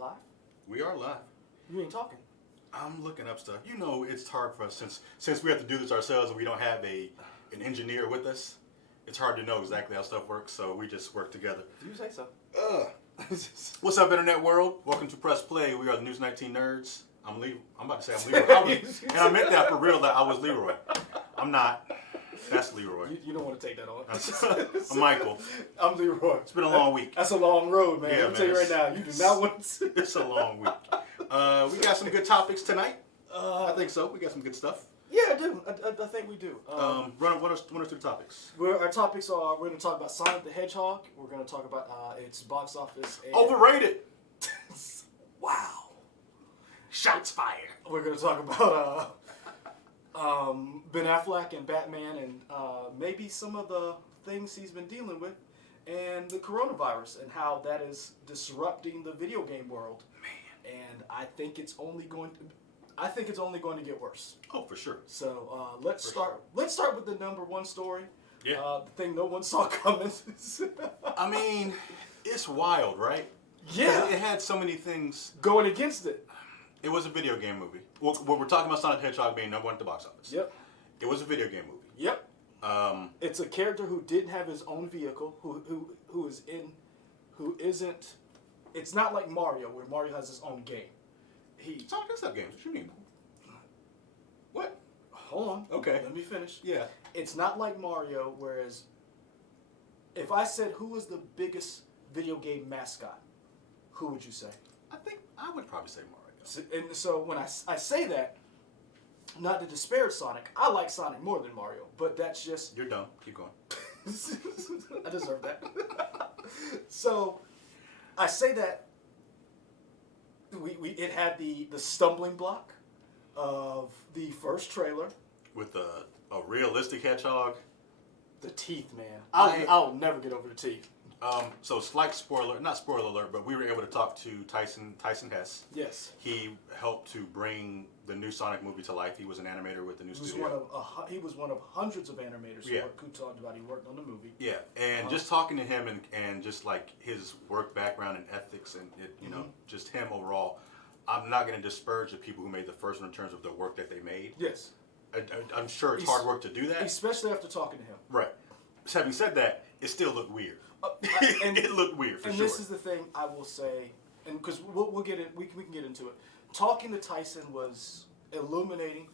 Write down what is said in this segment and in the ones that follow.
live? We are live. You ain't talking. I'm looking up stuff. You know, it's hard for us since we have to do this ourselves and we don't have an engineer with us. It's hard to know exactly how stuff works, so we just work together. You say so. What's up, internet world? Welcome to Press Play. We are the News 19 Nerds. I'm about to say I'm Leroy. And I meant that for real, that I was Leroy. I'm not. That's Leroy. You don't want to take that on. I'm Michael. I'm Leroy. It's been a long week. That's a long road, man. Yeah, Let me tell you right now, you do not want to. It's a long week. We got some good topics tonight. I think so. We got some good stuff. Yeah, I do. I think we do. What are two topics? Our topics are, we're going to talk about Sonic the Hedgehog. We're going to talk about its box office. And Overrated. Wow. Shots fired. We're going to talk about Ben Affleck and Batman and maybe some of the things he's been dealing with and the coronavirus and how that is disrupting the video game world. Man. And I think it's only going to get worse. Oh, for sure. So let's start with the number one story. Yeah. The thing no one saw coming. I mean, it's wild, right? Yeah. It had so many things going against it. It was a video game movie. Well, we're talking about Sonic the Hedgehog being number one at the box office. Yep. It was a video game movie. Yep. It's a character who didn't have his own vehicle, who isn't. It's not like Mario, where Mario has his own game. Sonic does have games. What you mean? What? Hold on. Okay. Let me finish. Yeah. It's not like Mario, whereas if I said who was the biggest video game mascot, who would you say? I think I would probably say Mario. And so when I say that, not to disparage Sonic, I like Sonic more than Mario, but that's just... You're dumb. Keep going. I deserve that. So I say that it had the stumbling block of the first trailer. With a realistic hedgehog. The teeth, man. I'll never get over the teeth. So slight not spoiler alert, but we were able to talk to Tyson Hess. Yes. He helped to bring the new Sonic movie to life. He was an animator with the new studio. He was one of hundreds of animators who talked about he worked on the movie. Yeah, and just talking to him and just like his work background and ethics and just him overall, I'm not going to disparage the people who made the first one in terms of the work that they made. Yes. I'm sure it's hard work to do that. Especially after talking to him. Right. So having said that, it still looked weird. It looked weird for sure. And this is the thing I will say, and because we'll get it, we can get into it. Talking to Tyson was illuminating.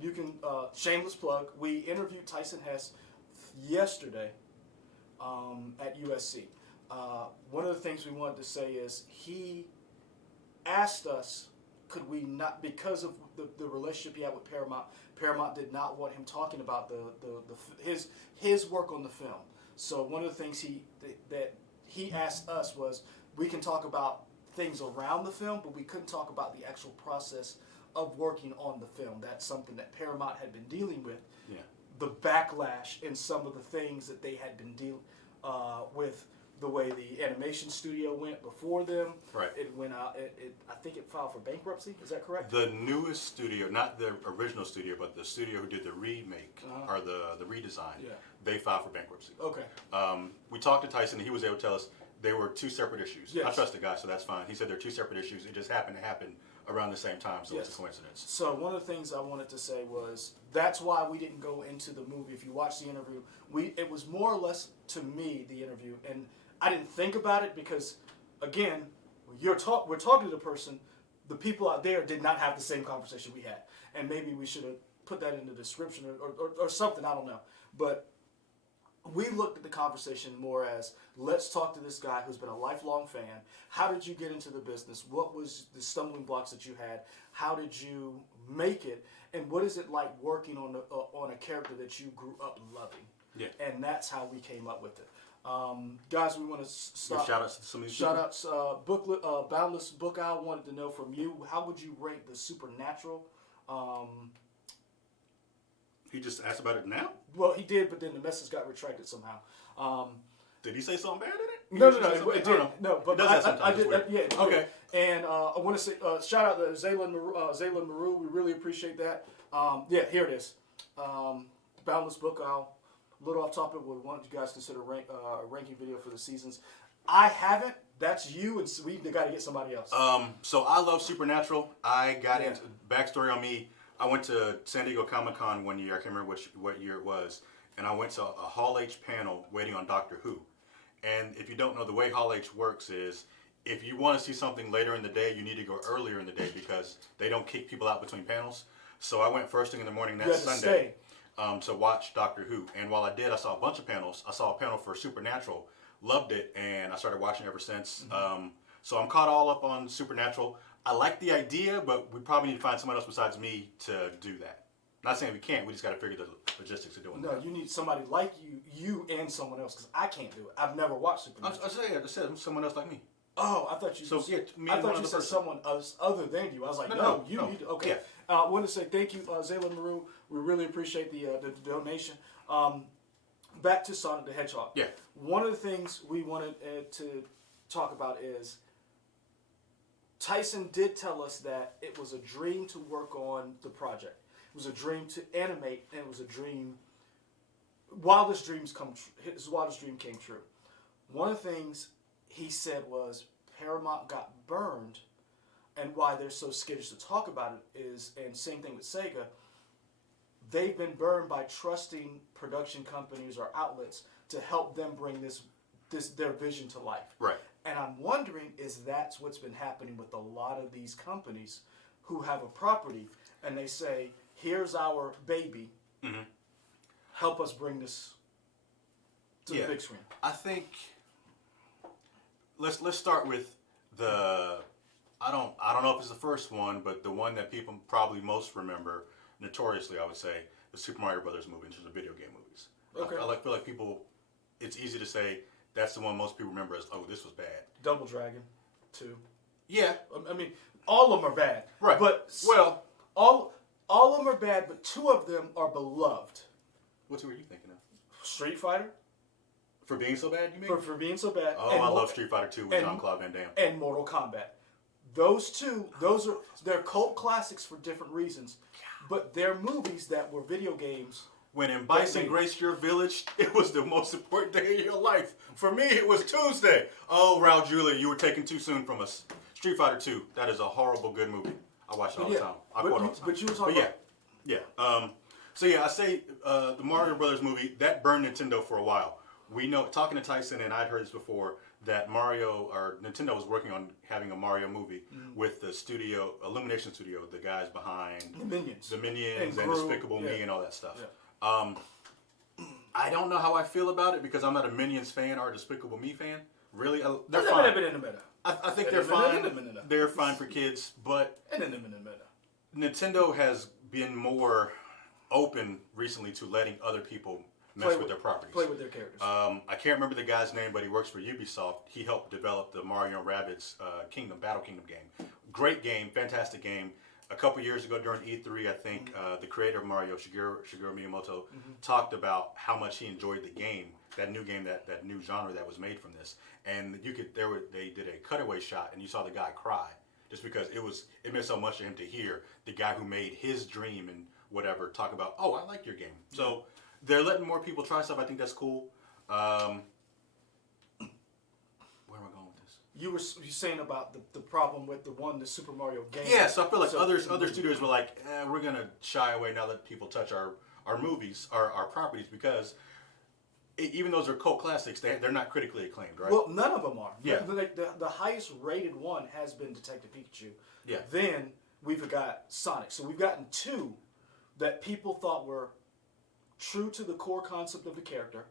You can shameless plug. We interviewed Tyson Hess yesterday at USC. One of the things we wanted to say is he asked us, could we not, because of the relationship he had with Paramount. Paramount did not want him talking about his work on the film. So one of the things that he asked us was, we can talk about things around the film, but we couldn't talk about the actual process of working on the film. That's something that Paramount had been dealing with. Yeah. The backlash and some of the things that they had been dealing with, the way the animation studio went before them. Right. It went out. I think it filed for bankruptcy. Is that correct? The newest studio, not the original studio, but the studio who did the remake or the redesign. Yeah. They filed for bankruptcy. Okay. We talked to Tyson, and he was able to tell us they were two separate issues. Yes. I trust the guy, so that's fine. He said they're two separate issues. It just happened to happen around the same time, so it's a coincidence. So one of the things I wanted to say was that's why we didn't go into the movie. If you watch the interview, it was more or less, to me, the interview, and I didn't think about it because, again, we're talking to the person. The people out there did not have the same conversation we had, and maybe we should have put that in the description or something. I don't know, but we looked at the conversation more as, let's talk to this guy who's been a lifelong fan. How did you get into the business? What was the stumbling blocks that you had? How did you make it? And what is it like working on a character that you grew up loving? Yeah. And that's how we came up with it. Guys, we want to stop. Shout outs to some of these Shout outs. Boundless Book Owl wanted to know from you, how would you rate the Supernatural? He just asked about it now? Well, he did, but then the message got retracted somehow. Did he say something bad in it? No, it didn't. No, but I did. Yeah, okay. And I want to say shout out to Zaylin Maru. We really appreciate that. Yeah, here it is. Boundless Book Owl. A little off topic. Would want you guys consider ranking video for the seasons. I haven't, that's you, and we got to get somebody else. So I love Supernatural. I got Yeah. into backstory on me. I went to San Diego Comic-Con one year. I can't remember what year it was, and I went to a Hall H panel waiting on Doctor Who. And if you don't know, the way Hall H works is if you want to see something later in the day, you need to go earlier in the day because they don't kick people out between panels. So I went first thing in the morning that Sunday to watch Doctor Who. And while I did, I saw a bunch of panels. I saw a panel for Supernatural, loved it, and I started watching ever since. So I'm caught all up on Supernatural. I like the idea, but we probably need to find someone else besides me to do that. Not saying we can't. We just got to figure the logistics of doing that. No, you need somebody like you and someone else, because I can't do it. I've never watched Supernatural. I said someone else like me. Oh, I thought you. So yeah, me I and thought one you other said person. someone else other than you. I was like, No, you need to. Okay. Yeah. I want to say thank you, Zayla Maru. We really appreciate the donation. Back to Sonic the Hedgehog. Yeah. One of the things we wanted to talk about is Tyson did tell us that it was a dream to work on the project. It was a dream to animate, and it was a dream. Wildest dreams come. His wildest dream came true. One of the things he said was Paramount got burned, and why they're so skittish to talk about it is, and same thing with Sega, they've been burned by trusting production companies or outlets to help them bring this their vision to life. Right. And I'm wondering, is that's what's been happening with a lot of these companies who have a property and they say, here's our baby, help us bring this to the big screen. I think let's start with the I don't know if it's the first one, but the one that people probably most remember, notoriously I would say, the Super Mario Brothers movie in terms of video game movies. Okay. I feel like people, it's easy to say that's the one most people remember as, oh, this was bad. Double Dragon 2. Yeah. I mean, all of them are bad. Right. But well, all of them are bad, but two of them are beloved. What two were you thinking of? Street Fighter. For being so bad, you mean? For being so bad. Oh, I love Street Fighter 2 with Jean-Claude Van Damme. And Mortal Kombat. Those two, they're cult classics for different reasons, but they're movies that were video games. When in Bison graced your village, it was the most important day of your life. For me, it was Tuesday. Oh, Raul Julia, you were taken too soon from us. Street Fighter 2, that is a horrible good movie. I watch it all the time. I quote it all the time. But you were talking about... Yeah. So yeah, I say the Mario Brothers movie, that burned Nintendo for a while. We know, talking to Tyson, and I'd heard this before, that Nintendo was working on having a Mario movie with the studio, Illumination Studio, the guys behind The Minions and Despicable Me and all that stuff. Yeah. I don't know how I feel about it because I'm not a Minions fan or a Despicable Me fan. Really, they're fine. I think they're fine. They're fine for kids, but Nintendo has been more open recently to letting other people mess with their properties. Play with their characters. I can't remember the guy's name, but he works for Ubisoft. He helped develop the Mario and Rabbids Battle Kingdom game. Great game, fantastic game. A couple years ago during E3, I think the creator of Mario, Shigeru Miyamoto, talked about how much he enjoyed the game, that new game, that new genre that was made from this. And they did a cutaway shot, and you saw the guy cry just because it meant so much to him to hear the guy who made his dream and whatever talk about, oh, I like your game. So they're letting more people try stuff. I think that's cool. Where am I going with this? You were saying about the problem with the Super Mario game. Yeah, so I feel like other studios were like, we're going to shy away now that people touch our movies, our properties, because even those are cult classics, they're not critically acclaimed, right? Well, none of them are. Yeah. The highest rated one has been Detective Pikachu. Yeah. Then we've got Sonic. So we've gotten two that people thought were true to the core concept of the character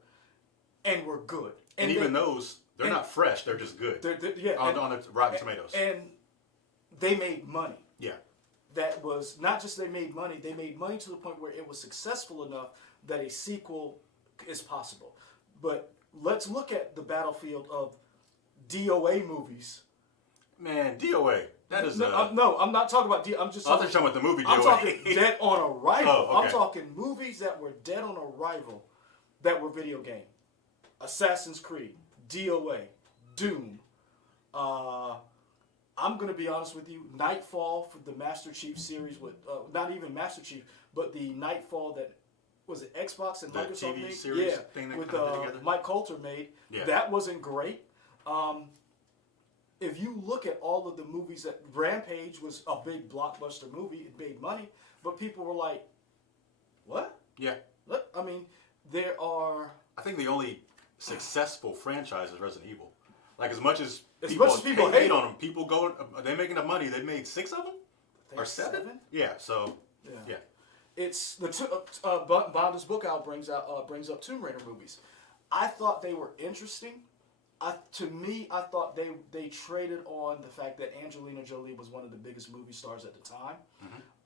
and were good. And even those, they're not fresh, they're just good. On the Rotten Tomatoes. And they made money. Yeah. That was not just they made money to the point where it was successful enough that a sequel is possible. But let's look at the battlefield of DOA movies. Man, DOA. That is no, I'm not talking about I'm just talking about the movie DOA. I'm talking dead on arrival. Oh, okay. I'm talking movies that were dead on arrival that were video game. Assassin's Creed, DOA, Doom. I'm going to be honest with you, Nightfall for the Master Chief series with not even Master Chief, but the Nightfall that was it Xbox and the Microsoft TV made? series thing that with kind of did together? Mike Coulter made. Yeah. That wasn't great. if you look at all of the movies that Rampage was a big blockbuster movie, it made money, but people were like, what? Yeah. What? I mean, there are. I think the only successful franchise is Resident Evil. Like as much as people hate on them, people go. They make enough money. They made 6 of them or 7. Yeah. So yeah. It's the Bonda's book out brings up Tomb Raider movies. I thought they were interesting. To me, I thought they traded on the fact that Angelina Jolie was one of the biggest movie stars at the time.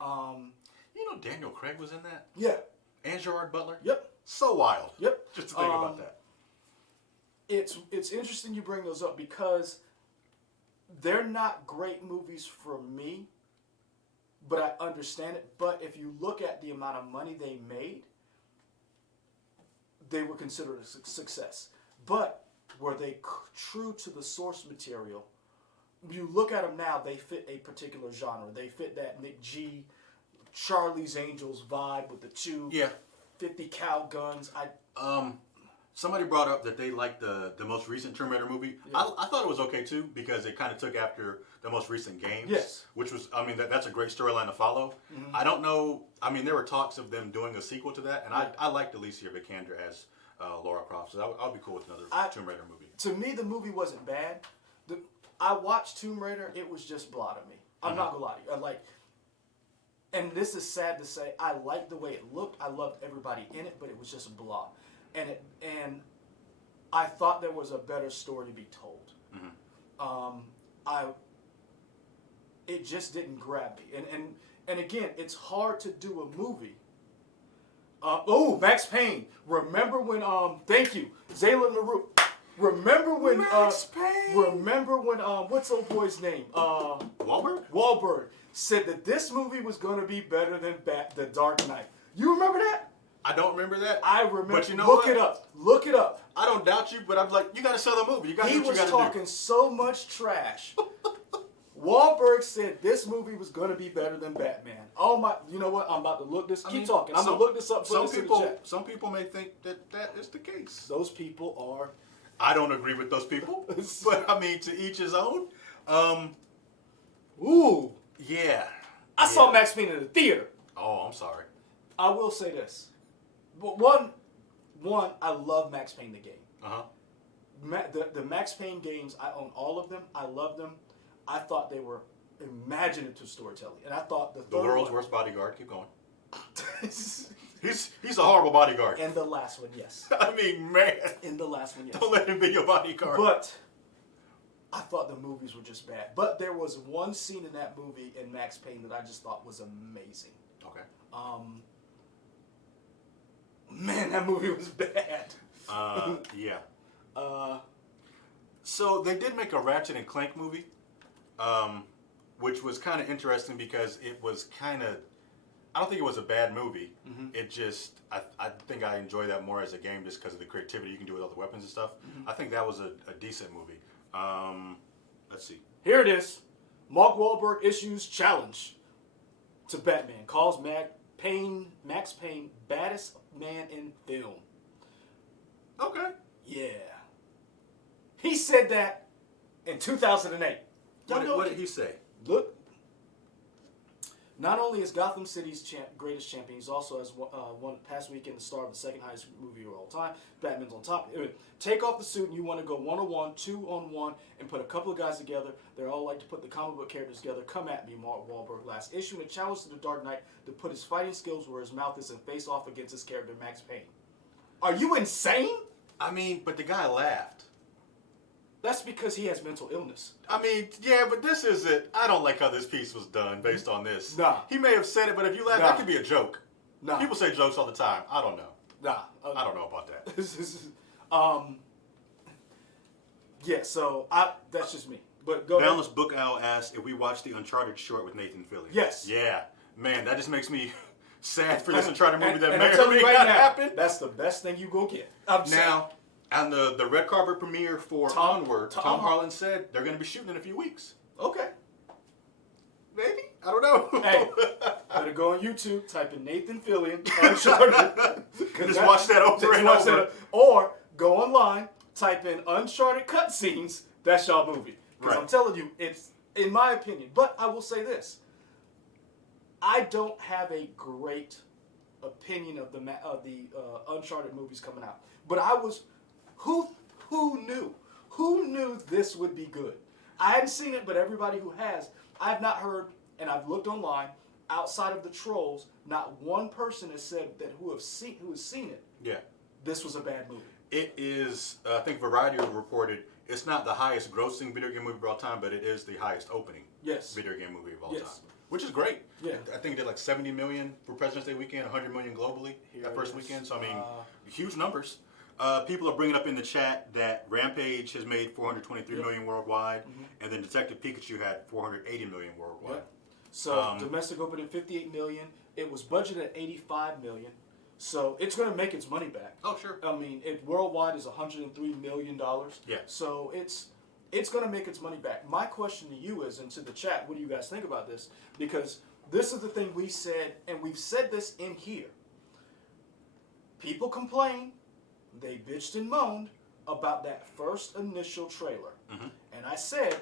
Mm-hmm. Daniel Craig was in that. Yeah. And Gerard Butler. Yep. So wild. Yep. Just to think about that. It's interesting you bring those up because they're not great movies for me, but I understand it. But if you look at the amount of money they made, they were considered a success. But were they true to the source material? You look at them now, they fit a particular genre. They fit that McG, Charlie's Angels vibe with the 50 cal guns. Somebody brought up that they liked the most recent Tomb Raider movie. Yeah. I thought it was okay too because it kind of took after the most recent games. Yes. Which was, that's a great storyline to follow. Mm-hmm. I don't know. There were talks of them doing a sequel to that, and I liked Alicia Vikander as Lara Croft, so I'll be cool with another Tomb Raider movie. To me, the movie wasn't bad. I watched Tomb Raider. It was just blah to me. I'm not gonna lie to you. And this is sad to say, I liked the way it looked. I loved everybody in it, but it was just blah. And I thought there was a better story to be told. Mm-hmm. It just didn't grab me. And again, it's hard to do a movie. Max Payne. Remember when? Thank you, Zayla LaRue. Remember when? Max Payne. Remember when? What's old boy's name? Wahlberg said that this movie was going to be better than The Dark Knight. You remember that? I don't remember that. I remember. But you know Look what? it up. Look it up. I don't doubt you, but I'm like, you got to sell the movie. You got to do what you got to do. He was talking so much trash. Wahlberg said this movie was going to be better than Batman. Oh my! You know what? I'm about to look this. Keep talking. I'm going to look this up. Put this in the chat. Some people may think that is the case. Those people are. I don't agree with those people, but to each his own. Ooh. Yeah. I saw Max Payne in the theater. Oh, I'm sorry. I will say this. One, I love Max Payne the game. The Max Payne games, I own all of them. I love them. I thought they were imaginative storytelling, and I thought the world's worst bodyguard. Keep going. He's a horrible bodyguard. And the last one, yes. Man. In the last one, yes. Don't let him be your bodyguard. But I thought the movies were just bad. But there was one scene in that movie in Max Payne that I just thought was amazing. Okay. Man, that movie was bad. Yeah. So they did make a Ratchet and Clank movie, which was kind of interesting because it was kind of, I don't think it was a bad movie. Mm-hmm. It just, I think I enjoy that more as a game just because of the creativity you can do with all the weapons and stuff. Mm-hmm. I think that was a decent movie. Let's see. Here it is. Mark Wahlberg issues challenge to Batman. Calls Max Payne baddest man in film. Okay. Yeah. He said that in 2008. What did he say? Look. Not only is Gotham City's greatest champion, he's also, as one past weekend, the star of the second highest movie of all time. Batman's on top. Take off the suit and you want to go 1-on-1, 2-on-1, and put a couple of guys together. They all like to put the comic book characters together. Come at me, Mark Wahlberg last issue, and a challenge to the Dark Knight to put his fighting skills where his mouth is and face off against his character, Max Payne. Are you insane? But the guy laughed. That's because he has mental illness. Yeah, but this is it. I don't like how this piece was done based on this. Nah. He may have said it, but if you laugh, that could be a joke. Nah. People say jokes all the time. I don't know. Nah. I don't know about that. Yeah, so that's just me. But go Boundless Book Owl asked if we watched the Uncharted short with Nathan Fillion. Yes. Yeah. Man, that just makes me sad for this Uncharted movie that may or may not happen. That's the best thing you go get. Now, on the red carpet premiere for Onward, Tom Holland said they're going to be shooting in a few weeks. Okay. Maybe? I don't know. Hey, better go on YouTube, type in Nathan Fillion, Uncharted. Just watch that over and over. Or go online, type in Uncharted cutscenes. That's y'all movie. Because Right. I'm telling you, it's in my opinion. But I will say this: I don't have a great opinion of the Uncharted movies coming out. But I was, who knew? Who knew this would be good? I hadn't seen it, but everybody who has, I've not heard, and I've looked online. Outside of the trolls, not one person has said that who has seen it. Yeah. This was a bad movie. It is. I think Variety reported it's not the highest grossing video game movie of all time, but it is the highest opening Yes. video game movie of all Yes. time, which is great. Yeah. I think it did like 70 million for President's Day weekend, 100 million globally Here that it first is. weekend. So I mean, huge numbers. People are bringing up in the chat that Rampage has made 423 million worldwide, and then Detective Pikachu had 480 million worldwide. Yep. So domestic opening 58 million. It was budgeted at 85 million. So it's going to make its money back. Oh sure. I mean, it worldwide is 103 million dollars. Yeah. So it's going to make its money back. My question to you is, and to the chat, what do you guys think about this? Because this is the thing we said, and we've said this in here. People complain, they bitched and moaned about that first initial trailer, and I said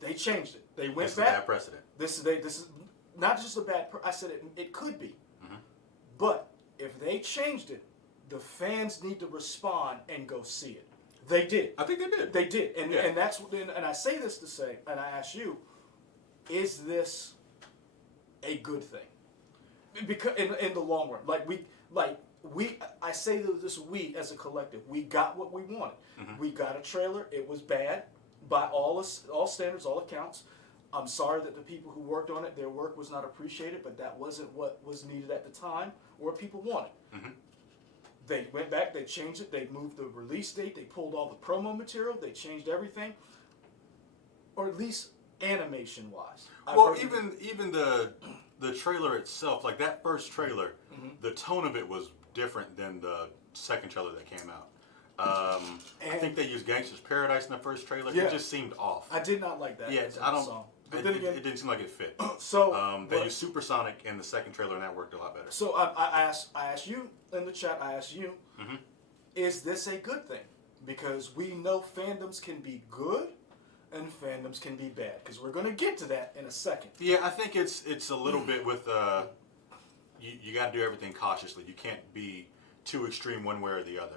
they changed it. They went This back. is a bad precedent. This is not just a bad. I said it could be, but if they changed it, the fans need to respond and go see it. They did. I think they did. They did, and Yeah. and that's and I say this to say, and I ask you, is this a good thing? Because in the long run, I say this we as a collective, we got what we wanted. We got a trailer. It was bad by all standards, all accounts. I'm sorry that the people who worked on it, their work was not appreciated, but that wasn't what was needed at the time or what people wanted. They went back, they changed it, they moved the release date, they pulled all the promo material, they changed everything, or at least animation-wise. Well, even the trailer itself, like that first trailer, the tone of it was different than the second trailer that came out. I think they used Gangsta's Paradise in the first trailer. Yeah. It just seemed off. I did not like that. Yeah, as a I don't. song. It, But then again, it didn't seem like it fit. so They used Supersonic in the second trailer, and that worked a lot better. So I asked you in the chat. I asked you, is this a good thing? Because we know fandoms can be good and fandoms can be bad. Because we're going to get to that in a second. Yeah, I think it's a little bit with you got to do everything cautiously. You can't be too extreme one way or the other.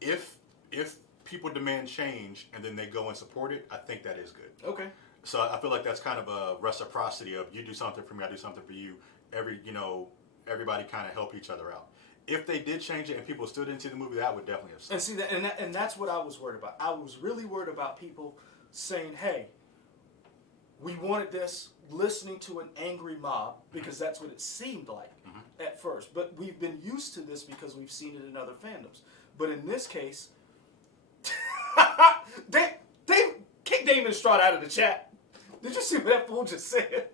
If people demand change and then they go and support it, I think that is good. Okay. So I feel like that's kind of a reciprocity of you do something for me, I do something for you. Everybody kind of help each other out. If they did change it and people still didn't see the movie, that would definitely upset. And see that, and that's what I was worried about. I was really worried about people saying, "Hey, we wanted this," listening to an angry mob, because that's what it seemed like at first. But we've been used to this because we've seen it in other fandoms. But in this case, they kicked Damon Stroud out of the chat. Did you see what that fool just said?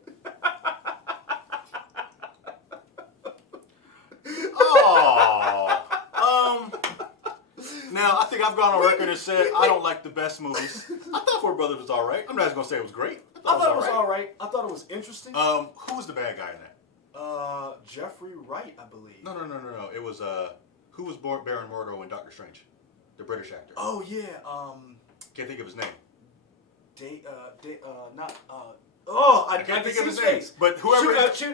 Now I think I've gone on record and said I don't like the best movies. I thought Four Brothers was all right. I'm not just gonna say it was great. I thought it was all right. I thought it was interesting. Who was the bad guy in that? Jeffrey Wright, I believe. No. It was who was Baron Mordo in Doctor Strange, the British actor. Oh yeah. Can't think of his name. I can't think of his name. But whoever she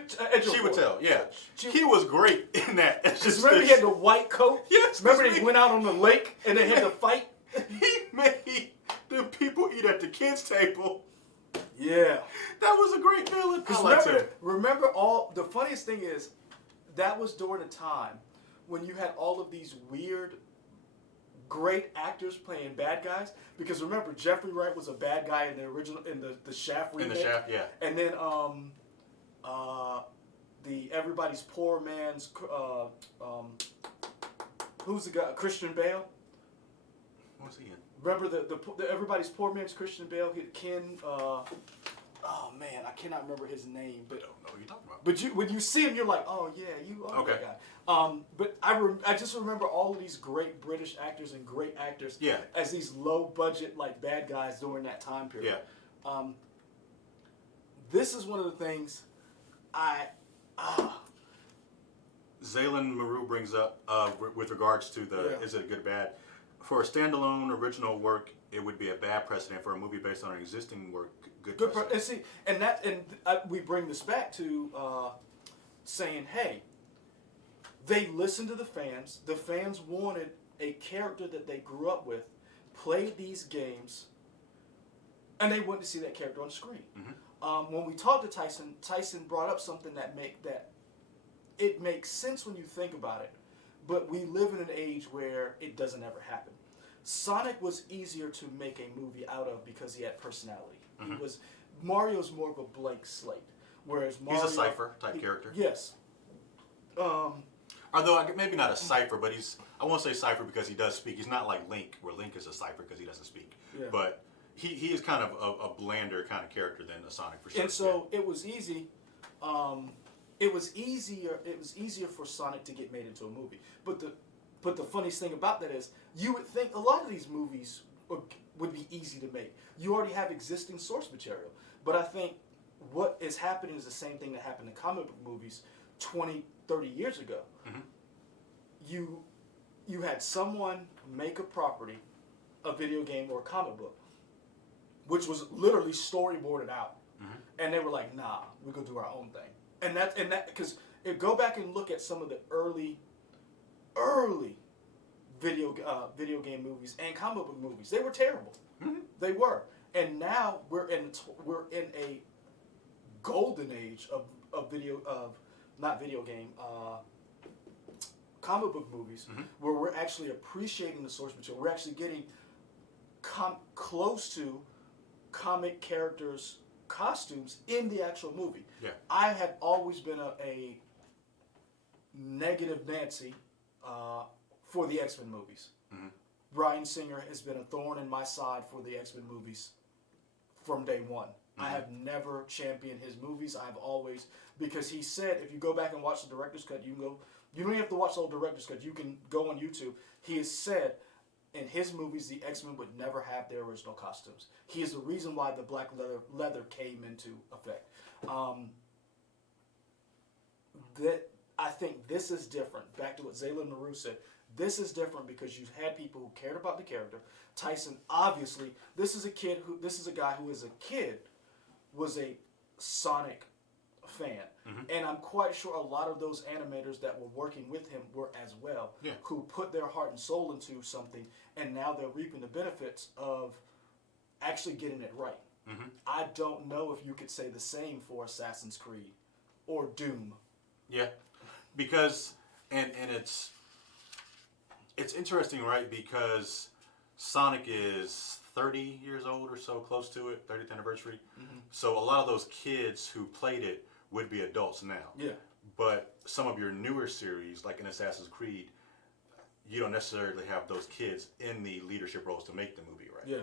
would tell. Yeah, he was great in that. Just remember, he had the white coat. Yes. Remember, he went out on the lake and they had to fight. He made the people eat at the kids' table. Yeah, that was a great villain. Because remember all the funniest thing is that was during a time when you had all of these weird, great actors playing bad guys. Because remember, Jeffrey Wright was a bad guy in the original the Shaft remake. In the Shaft, yeah. And then the Everybody's Poor Man's who's the guy? Christian Bale. What was he in? Remember the Everybody's Poor Man's Christian Bale. Ken. Oh man, I cannot remember his name, but I don't know what you're talking about. But when you see him, you're like, oh yeah, you are okay. that guy. But I just remember all of these great British actors and great actors as these low budget like bad guys during that time period. Yeah. This is one of the things Zaylan Maru brings up with regards to is it good or bad? For a standalone original work, it would be a bad precedent. For a movie based on an existing work, good Good. precedent. And see, we bring this back to saying, hey, they listened to the fans. The fans wanted a character that they grew up with, played these games, and they wanted to see that character on screen. When we talked to Tyson, Tyson brought up something that it makes sense when you think about it, but we live in an age where it doesn't ever happen. Sonic was easier to make a movie out of because he had personality. Mario's more of a blank slate, whereas Mario, He's a Cypher type character. Yes. Although maybe not a Cypher, but I won't say Cypher because he does speak. He's not like Link, where Link is a Cypher because he doesn't speak. Yeah. But he is kind of a blander kind of character than a Sonic for sure. And so it was easy. It was easier for Sonic to get made into a movie. But the funniest thing about that is, you would think a lot of these movies would be easy to make. You already have existing source material. But I think what is happening is the same thing that happened in comic book movies 20, 30 years ago. You had someone make a property, a video game or a comic book, which was literally storyboarded out. And they were like, nah, we're going to do our own thing. And that because go back and look at some of the early video game movies and comic book movies. They were terrible. They were. And now we're in a golden age of comic book movies, where we're actually appreciating the source material. We're actually getting close to comic characters' costumes in the actual movie. Yeah. I have always been a negative Nancy for the X-Men movies. Bryan Singer has been a thorn in my side for the X-Men movies from day one. I have never championed his movies. I've always, because he said, if you go back and watch the director's cut, you don't even have to watch the whole director's cut. You can go on YouTube. He has said in his movies the X-Men would never have their original costumes. He is the reason why the black leather came into effect. I think this is different. Back to what Zayla Naru said. This is different because you've had people who cared about the character. Tyson, obviously, this is a guy who as a kid was a Sonic fan. And I'm quite sure a lot of those animators that were working with him were as well, who put their heart and soul into something, and now they're reaping the benefits of actually getting it right. I don't know if you could say the same for Assassin's Creed or Doom. Yeah, because and it's interesting, right? Because Sonic is 30 years old or so, close to it, 30th anniversary. So a lot of those kids who played it would be adults now. Yeah. But some of your newer series, like in Assassin's Creed, you don't necessarily have those kids in the leadership roles to make the movie, right? Yeah.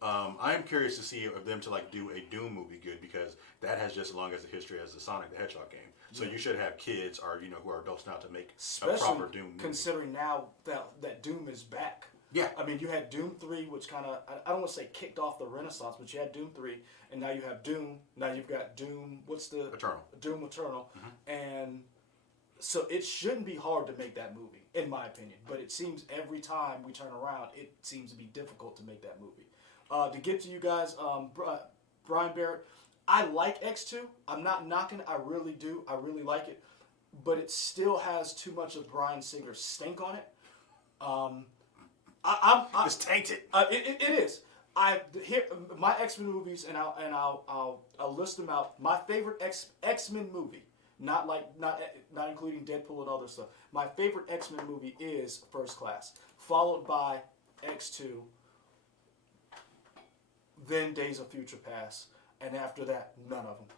I'm curious to see if them to do a Doom movie good, because that has just as long as a history as the Sonic the Hedgehog game. So you should have kids or who are adults now to make a proper Doom movie. Considering now that Doom is back. Yeah. I mean, you had Doom 3, which kind of, I don't want to say kicked off the Renaissance, but you had Doom 3, and now you have Doom. Now you've got Doom, Eternal. Doom Eternal. And so it shouldn't be hard to make that movie, in my opinion. But it seems every time we turn around, it seems to be difficult to make that movie. To get to you guys, Brian Barrett, I like X2. I'm not knocking it. I really do. I really like it. But it still has too much of Bryan Singer's stink on it. It's tainted. It is. My X-Men movies, and I'll list them out. My favorite X-Men movie, not including Deadpool and other stuff. My favorite X-Men movie is First Class, followed by X2, then Days of Future Past, and after that, none of them.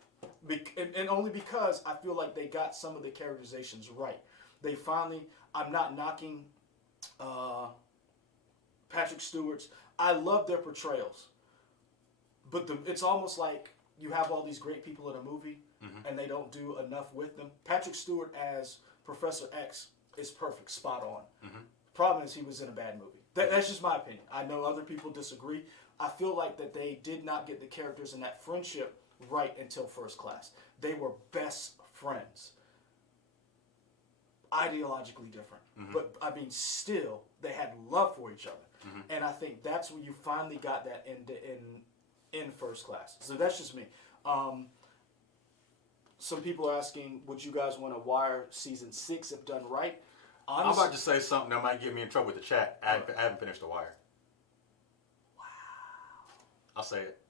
And only because I feel like they got some of the characterizations right. They finally, I'm not knocking Patrick Stewart's. I love their portrayals. But it's almost like you have all these great people in a movie, and they don't do enough with them. Patrick Stewart as Professor X is perfect, spot on. Problem is he was in a bad movie. That's just my opinion. I know other people disagree. I feel like that they did not get the characters in that friendship right until First Class. They were best friends. ideologically different. But I mean, still, they had love for each other, and I think that's when you finally got that in First Class. So that's just me. Some people are asking, would you guys want to Wire season 6 if done right? Honestly, I'm about to say something that might get me in trouble with the chat. I haven't finished The Wire. Wow. I'll say it.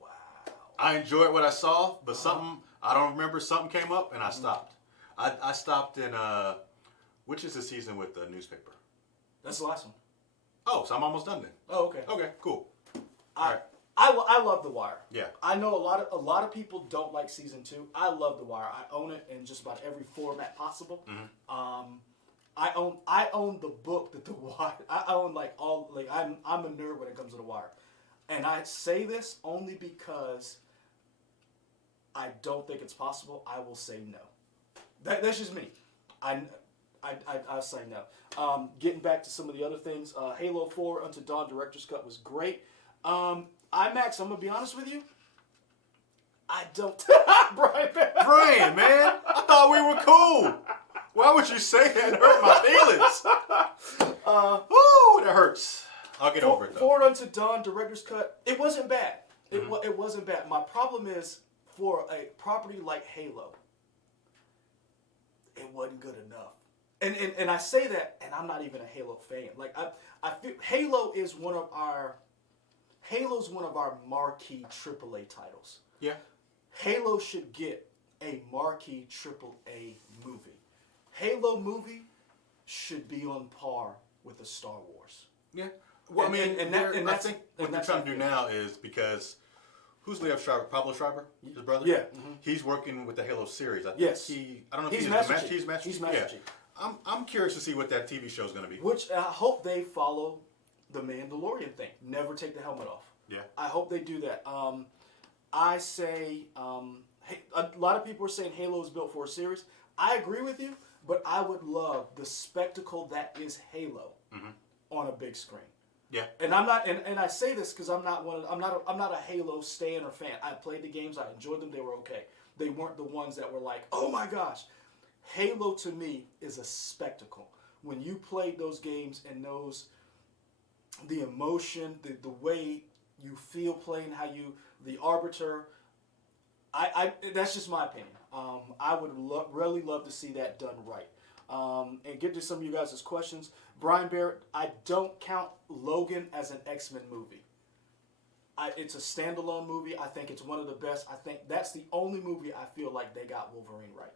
Wow. I enjoyed what I saw, but something, I don't remember, something came up and I stopped. I stopped in, which is the season with the newspaper? That's the last one. Oh, so I'm almost done then. Oh, okay. Okay, cool. I love The Wire. Yeah. I know a lot of people don't like season 2. I love The Wire. I own it in just about every format possible. I own the book that The Wire. I own I'm a nerd when it comes to The Wire, and I say this only because I don't think it's possible. I will say no. That's just me. I say no. Getting back to some of the other things, Halo 4 Unto Dawn Director's Cut was great. IMAX, I'm gonna be honest with you. I don't. Brian, man, I thought we were cool. Why would you say that? It hurt my feelings. Woo, that hurts. I'll get over it though. 4 Unto Dawn Director's Cut. It wasn't bad. It wasn't bad. My problem is for a property like Halo, it wasn't good enough. And I say that, and I'm not even a Halo fan. Like I feel Halo's one of our marquee AAA titles. Yeah. Halo should get a marquee AAA movie. Halo movie should be on par with the Star Wars. Yeah. Well, I think what they're trying to do now is because who's Liev Schreiber? Pablo Schreiber, his brother. Yeah. He's working with the Halo series. I think Yes. I don't know if He's Master Chief. Chief. He's Master Chief. I'm curious to see what that TV show is going to be. Which I hope they follow the Mandalorian thing. Never take the helmet off. Yeah. I hope they do that. I say a lot of people are saying Halo is built for a series. I agree with you, but I would love the spectacle that is Halo on a big screen. Yeah. And I'm not, and I say this because I'm not a Halo stan or fan. I played the games, I enjoyed them, they were okay. They weren't the ones that were like, oh my gosh. Halo to me is a spectacle. When you played those games and the emotion, the way you feel playing, the Arbiter, that's just my opinion. I would really love to see that done right. And get to some of you guys' questions. Brian Barrett, I don't count Logan as an X-Men movie. It's a standalone movie. I think it's one of the best. I think that's the only movie I feel like they got Wolverine right.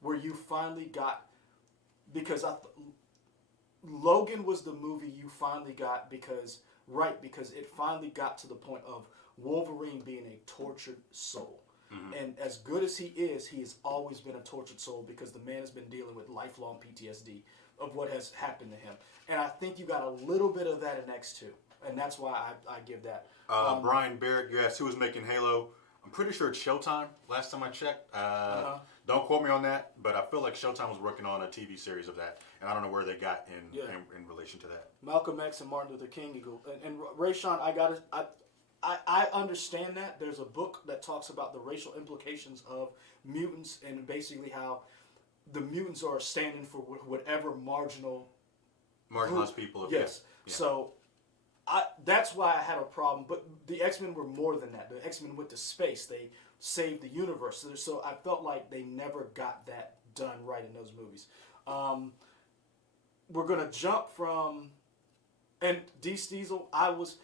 Where you finally got, because Logan was the movie you finally got because it finally got to the point of Wolverine being a tortured soul. And as good as he has always been a tortured soul because the man has been dealing with lifelong PTSD of what has happened to him. And I think you got a little bit of that in X2. And that's why I give that. Brian Barrett, you asked who was making Halo. I'm pretty sure it's Showtime, last time I checked. Don't quote me on that, but I feel like Showtime was working on a TV series of that. And I don't know where they got in relation to that. Malcolm X and Martin Luther King. And Rayshawn, I understand that. There's a book that talks about the racial implications of mutants and basically how the mutants are standing for whatever marginalized people. Yes. Yeah. So that's why I had a problem. But the X-Men were more than that. The X-Men went to space. They saved the universe. So I felt like they never got that done right in those movies. We're going to jump from... And Deece Diesel, I was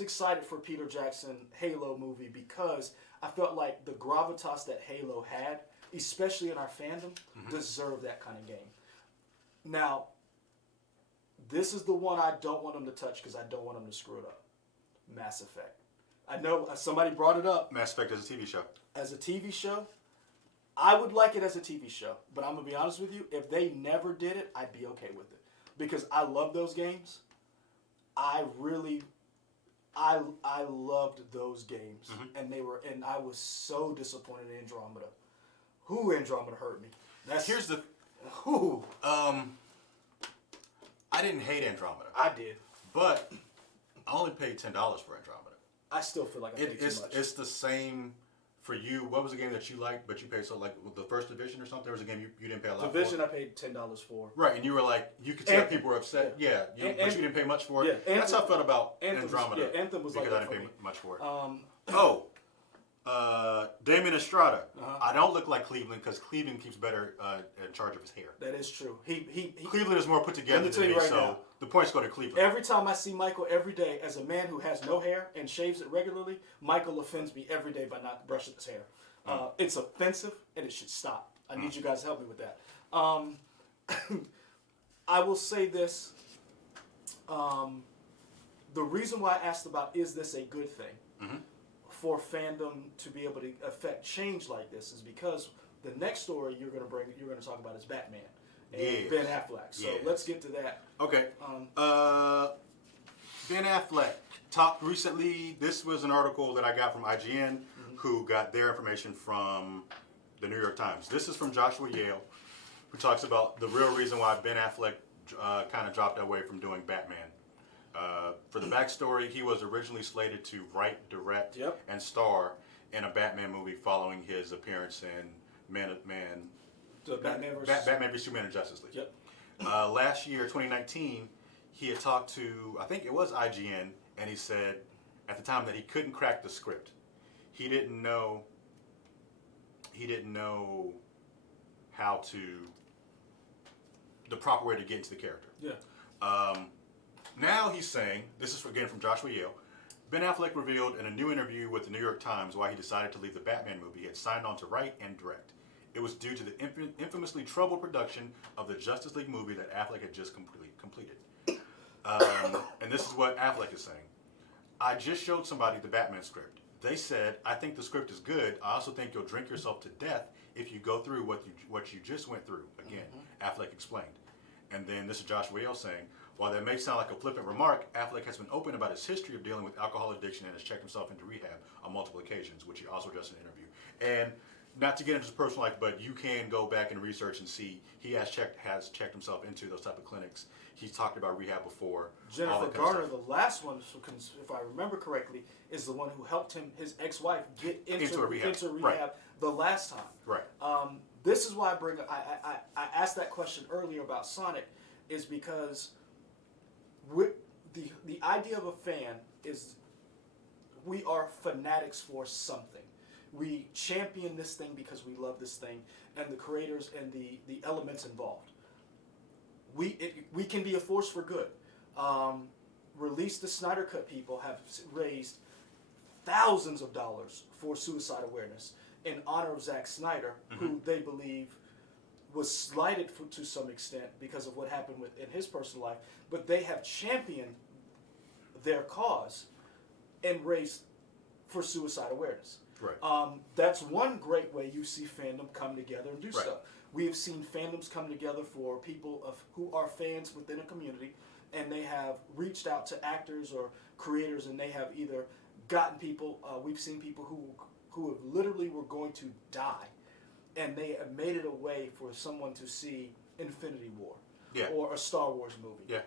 excited for Peter Jackson Halo movie because I felt like the gravitas that Halo had, especially in our fandom, deserved that kind of game. Now, this is the one I don't want them to touch because I don't want them to screw it up. Mass Effect. I know somebody brought it up. Mass Effect as a TV show. As a TV show, I would like it as a TV show. But I'm going to be honest with you, if they never did it, I'd be okay with it. Because I love those games. I loved those games, and I was so disappointed in Andromeda. Andromeda hurt me. Here's the. I didn't hate Andromeda. I did, but I only paid $10 for Andromeda. I still feel like I paid too much. It's the same for you, what was a game that you liked, but you paid so like the first division or something? There was a game you didn't pay a lot Division for. I paid $10 for. Right, and you were like, you could see that people were upset. Yeah, but you didn't pay much for it. Yeah, That's how I felt about Anthem Andromeda. Anthem was because like I that didn't for pay me. much for it. Damien Estrada. Uh-huh. I don't look like Cleveland because Cleveland keeps better in charge of his hair. That is true. He Cleveland is more put together than me, right so now, the points go to Cleveland. every time I see Michael every day, as a man who has no hair and shaves it regularly, Michael offends me every day by not brushing his hair. It's offensive, and it should stop. I need you guys to help me with that. I will say this. The reason why I asked about is this a good thing for fandom to be able to affect change like this is because the next story you're going to talk about is Batman and Ben Affleck. So let's get to that. Okay. Ben Affleck talked recently. This was an article that I got from IGN, who got their information from the New York Times. This is from Joshua Yale, who talks about the real reason why Ben Affleck kind of dropped away from doing Batman. For the backstory, he was originally slated to write, direct, and star in a Batman movie following his appearance in Batman vs Superman and Justice League. Last year, 2019, he had talked to, I think it was IGN, and he said at the time that he couldn't crack the script. He didn't know how to, the proper way to get into the character. Now he's saying, this is again from Joshua Yale, Ben Affleck revealed in a new interview with the New York Times why he decided to leave the Batman movie he had signed on to write and direct. It was due to the infamously troubled production of the Justice League movie that Affleck had just completed. And this is what Affleck is saying. I just showed somebody the Batman script. They said, I think the script is good. I also think you'll drink yourself to death if you go through what you just went through. Again, Affleck explained. And then this is Joshua Yale saying, while that may sound like a flippant remark, Affleck has been open about his history of dealing with alcohol addiction and has checked himself into rehab on multiple occasions, which he also addressed in an interview. And not to get into his personal life, but you can go back and research and see he has checked himself into those type of clinics. He's talked about rehab before. Jennifer Garner, the last one, if I remember correctly, is the one who helped his ex-wife get into rehab the last time. Right. This is why I bring I asked that question earlier about Sonic, is because the idea of a fan is we are fanatics for something. We champion this thing because we love this thing and the creators and the elements involved. We can be a force for good. Release the Snyder Cut people have raised thousands of dollars for suicide awareness in honor of Zack Snyder, who they believe was slighted to some extent because of what happened in his personal life, but they have championed their cause and raised for suicide awareness. Right. That's one great way you see fandom come together and do stuff. We have seen fandoms come together for people who are fans within a community, and they have reached out to actors or creators, and they have either gotten people. We've seen people who have literally were going to die, and they have made it a way for someone to see Infinity War or a Star Wars movie. Yeah.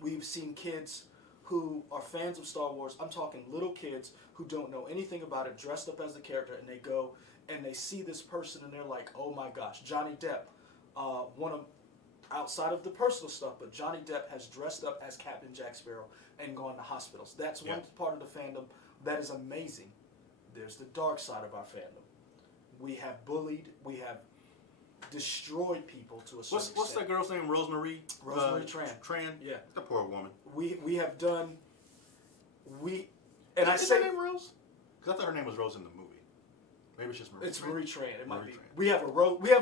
We've seen kids who are fans of Star Wars. I'm talking little kids who don't know anything about it, dressed up as the character, and they go and they see this person and they're like, oh my gosh, Johnny Depp, outside of the personal stuff, but Johnny Depp has dressed up as Captain Jack Sparrow and gone to hospitals. That's one part of the fandom that is amazing. There's the dark side of our fandom. We have bullied, we have destroyed people to a certain extent. What's that girl's name? Rosemary Tran. Yeah. The poor woman. We have done. Is her name Rose? Because I thought her name was Rose in the movie. Maybe it's just Marie. It's Marie Tran. It might be. Tran. We have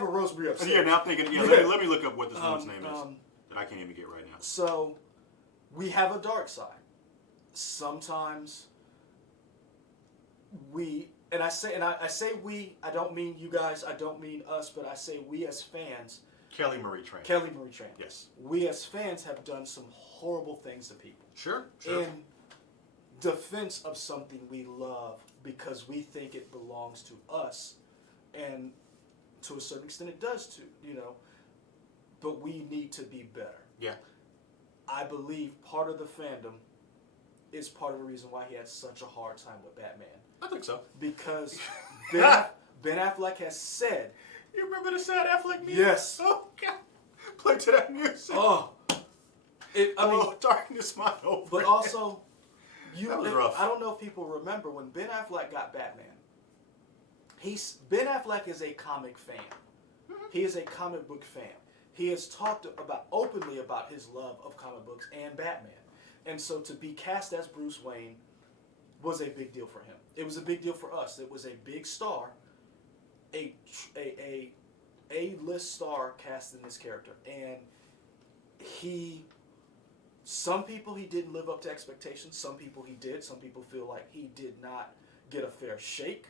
a Rosemary upstairs. Yeah. Now I'm thinking. Yeah. Let me look up what this woman's name is that I can't even get right now. So, we have a dark side. Sometimes we. And I say we, I don't mean you guys, I don't mean us, but I say we as fans. Kelly Marie Tran. Yes. We as fans have done some horrible things to people. Sure. In defense of something we love because we think it belongs to us. And to a certain extent it does too, but we need to be better. Yeah. I believe part of the fandom is part of the reason why he had such a hard time with Batman. I think so. Because Ben Affleck has said. You remember the sad Affleck meme? Yes. Oh God. Play to that music. Oh. I mean, darkness, my old but friend. also, That was rough. I don't know if people remember when Ben Affleck got Batman. Ben Affleck is a comic fan. He is a comic book fan. He has talked openly about his love of comic books and Batman. And so to be cast as Bruce Wayne was a big deal for him. It was a big deal for us. It was a big star, a list star cast in this character. And some people he didn't live up to expectations. Some people he did. Some people feel like he did not get a fair shake.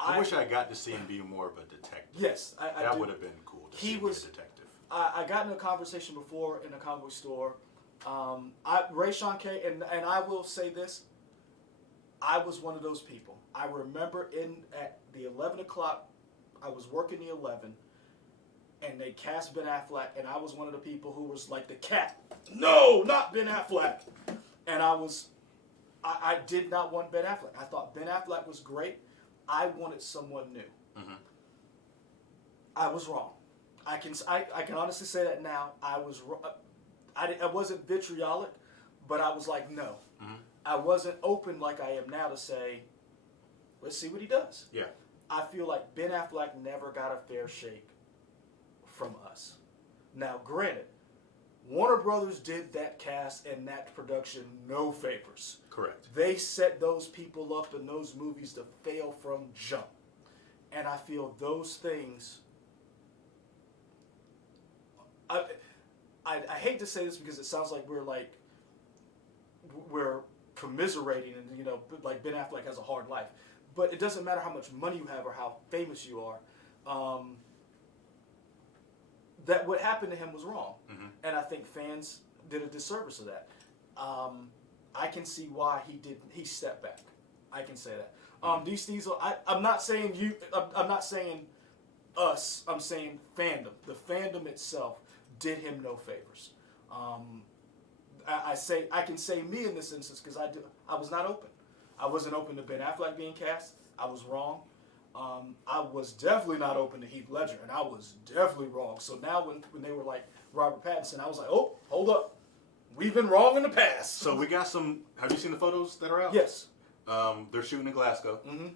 I wish I got to see him be more of a detective. Yes, that would have been cool to see him be a detective. I got in a conversation before in a comic book store. Ray Sean K, and I will say this. I was one of those people. I remember at the 11 o'clock, I was working the 11, and they cast Ben Affleck, and I was one of the people who was like the cat. No, not Ben Affleck. And I did not want Ben Affleck. I thought Ben Affleck was great. I wanted someone new. Mm-hmm. I was wrong. I can honestly say that now. I was wrong. I wasn't vitriolic, but I was like, no. Mm-hmm. I wasn't open like I am now to say, let's see what he does. Yeah. I feel like Ben Affleck never got a fair shake from us. Now, granted, Warner Brothers did that cast and that production no favors. Correct. They set those people up in those movies to fail from jump. And I feel those things... I hate to say this because it sounds like we're commiserating and, like Ben Affleck has a hard life. But it doesn't matter how much money you have or how famous you are. That what happened to him was wrong. Mm-hmm. And I think fans did a disservice of that. I can see why he stepped back. I can say that. These things, I'm not saying you, I'm not saying us, I'm saying fandom. The fandom itself did him no favors. I can say me in this instance because I was not open. I wasn't open to Ben Affleck being cast. I was wrong. I was definitely not open to Heath Ledger, and I was definitely wrong. So now when they were like Robert Pattinson, I was like, oh, hold up. We've been wrong in the past. So we got some, have you seen the photos that are out? Yes. They're shooting in Glasgow. Mm-hmm.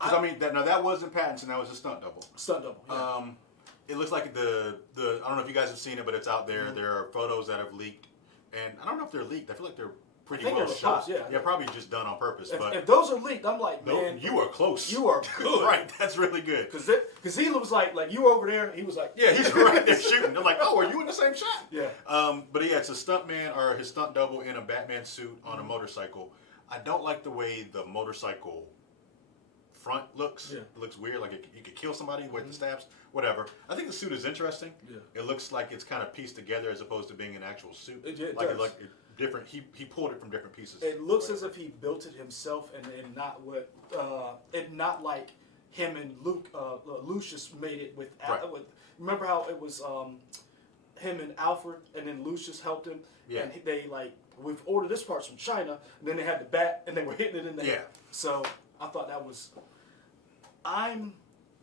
That wasn't Pattinson, that was a stunt double. Stunt double, yeah. It looks like the I don't know if you guys have seen it, but it's out there. Mm-hmm. There are photos that have leaked, and I don't know if they're leaked. I feel like they're pretty well shot. Yeah, probably just done on purpose. But if those are leaked, I'm like, man, you are close. You are good. Right, that's really good. Because he was like you were over there, and he was like, yeah, he's right there shooting. They're like, oh, are you in the same shot? Yeah. But yeah, it's a stunt man or his stunt double in a Batman suit on a motorcycle. I don't like the way the motorcycle front looks. Yeah. It looks weird, like you could kill somebody with the stabs, whatever. I think the suit is interesting. Yeah. It looks like it's kind of pieced together as opposed to being an actual suit. It does. Different. He pulled it from different pieces. It looks as if he built it himself, and not like him and Lucius made it with. Right. Remember how it was him and Alfred, and then Lucius helped him. Yeah. And they we've ordered this parts from China, and then they had the bat, and they were hitting it in there. Yeah. So I thought that was. I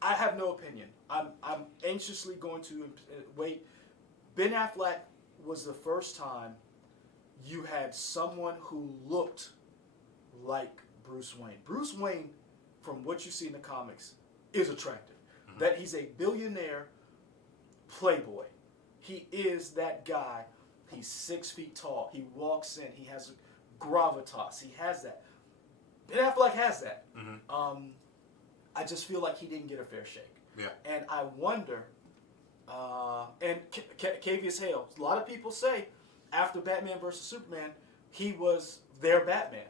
have no opinion. I'm anxiously going to wait. Ben Affleck was the first time you had someone who looked like Bruce Wayne. Bruce Wayne, from what you see in the comics, is attractive. Mm-hmm. That he's a billionaire playboy. He is that guy. He's 6 feet tall. He walks in. He has gravitas. He has that. Ben Affleck has that. Mm-hmm. I just feel like he didn't get a fair shake. Yeah. And I wonder, and Cavius Hale, a lot of people say after Batman versus Superman, he was their Batman.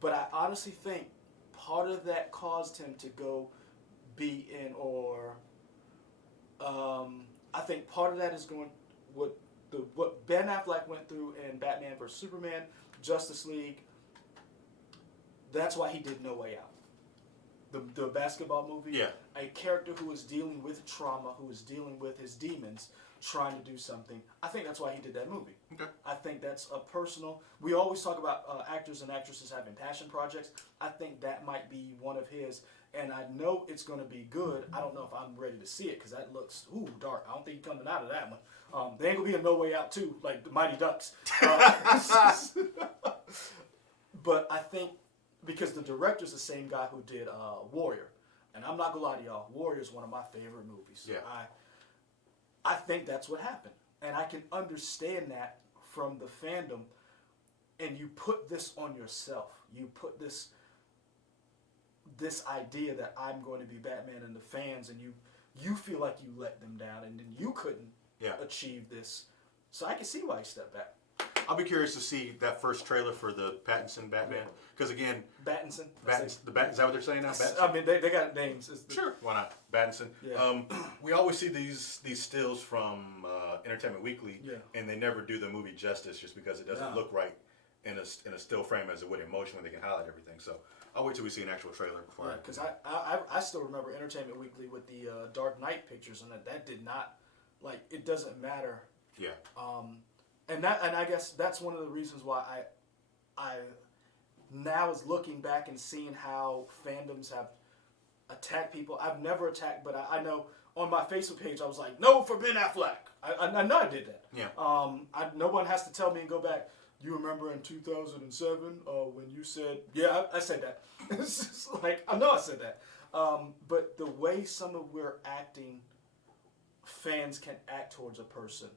But I honestly think part of that caused him to go be in, I think part of that is going what Ben Affleck went through in Batman versus Superman, Justice League. That's why he did No Way Out. the basketball movie. Yeah. A character who is dealing with trauma, who is dealing with his demons, trying to do something. I think that's why he did that movie. Okay. I think that's a personal. We always talk about actors and actresses having passion projects. I think that might be one of his, and I know it's going to be good. I don't know if I'm ready to see it because that looks dark. I don't think he's coming out of that one. There ain't gonna be a No Way Out too, like the Mighty Ducks. But I think because the director's the same guy who did Warrior, and I'm not gonna lie to y'all, Warrior is one of my favorite movies. Yeah. I think that's what happened, and I can understand that from the fandom. And you put this on yourself. You put this idea that I'm going to be Batman, and the fans, and you feel like you let them down, and then you couldn't achieve this. So I can see why he stepped back. I'll be curious to see that first trailer for the Pattinson Batman, because again, Battinson. is that what they're saying now? I mean, they got names. Sure, why not? Battinson. Yeah. We always see these stills from Entertainment Weekly, and they never do the movie justice just because it doesn't look right in a still frame as it would in motion when they can highlight everything. So I'll wait till we see an actual trailer before. Right, because I still remember Entertainment Weekly with the Dark Knight pictures, and that did not, like, it doesn't matter. Yeah. And I guess that's one of the reasons why I now is looking back and seeing how fandoms have attacked people. I've never attacked, but I know on my Facebook page I was like, no for Ben Affleck. I know I did that. Yeah. No one has to tell me and go back. You remember in 2007 when you said, I said that. It's just like, I know I said that. But the way some of we're acting, fans can act towards a person.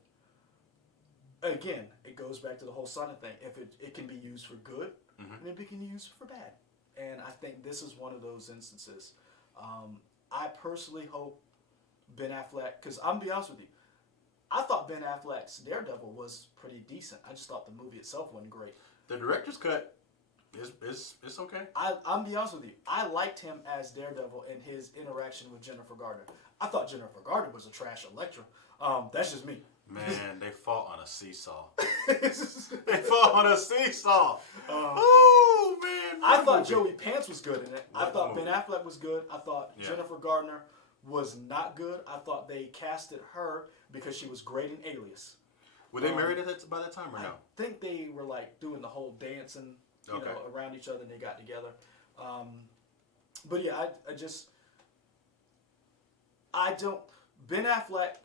Again, it goes back to the whole Sonic thing. If it can be used for good, and it can be used for bad. And I think this is one of those instances. I personally hope Ben Affleck, because I'm going to be honest with you, I thought Ben Affleck's Daredevil was pretty decent. I just thought the movie itself wasn't great. The director's cut is okay. I'm going to be honest with you. I liked him as Daredevil and his interaction with Jennifer Garner. I thought Jennifer Garner was a trash Elektra. That's just me. Man, they fought on a seesaw. They fought on a seesaw. Oh, man. I thought Joey Pants was good in it. I thought Ben Affleck was good. I thought Jennifer Garner was not good. I thought they casted her because she was great in Alias. Were they married by that time or no? I think they were like doing the whole dancing you know, around each other and they got together. But yeah, Ben Affleck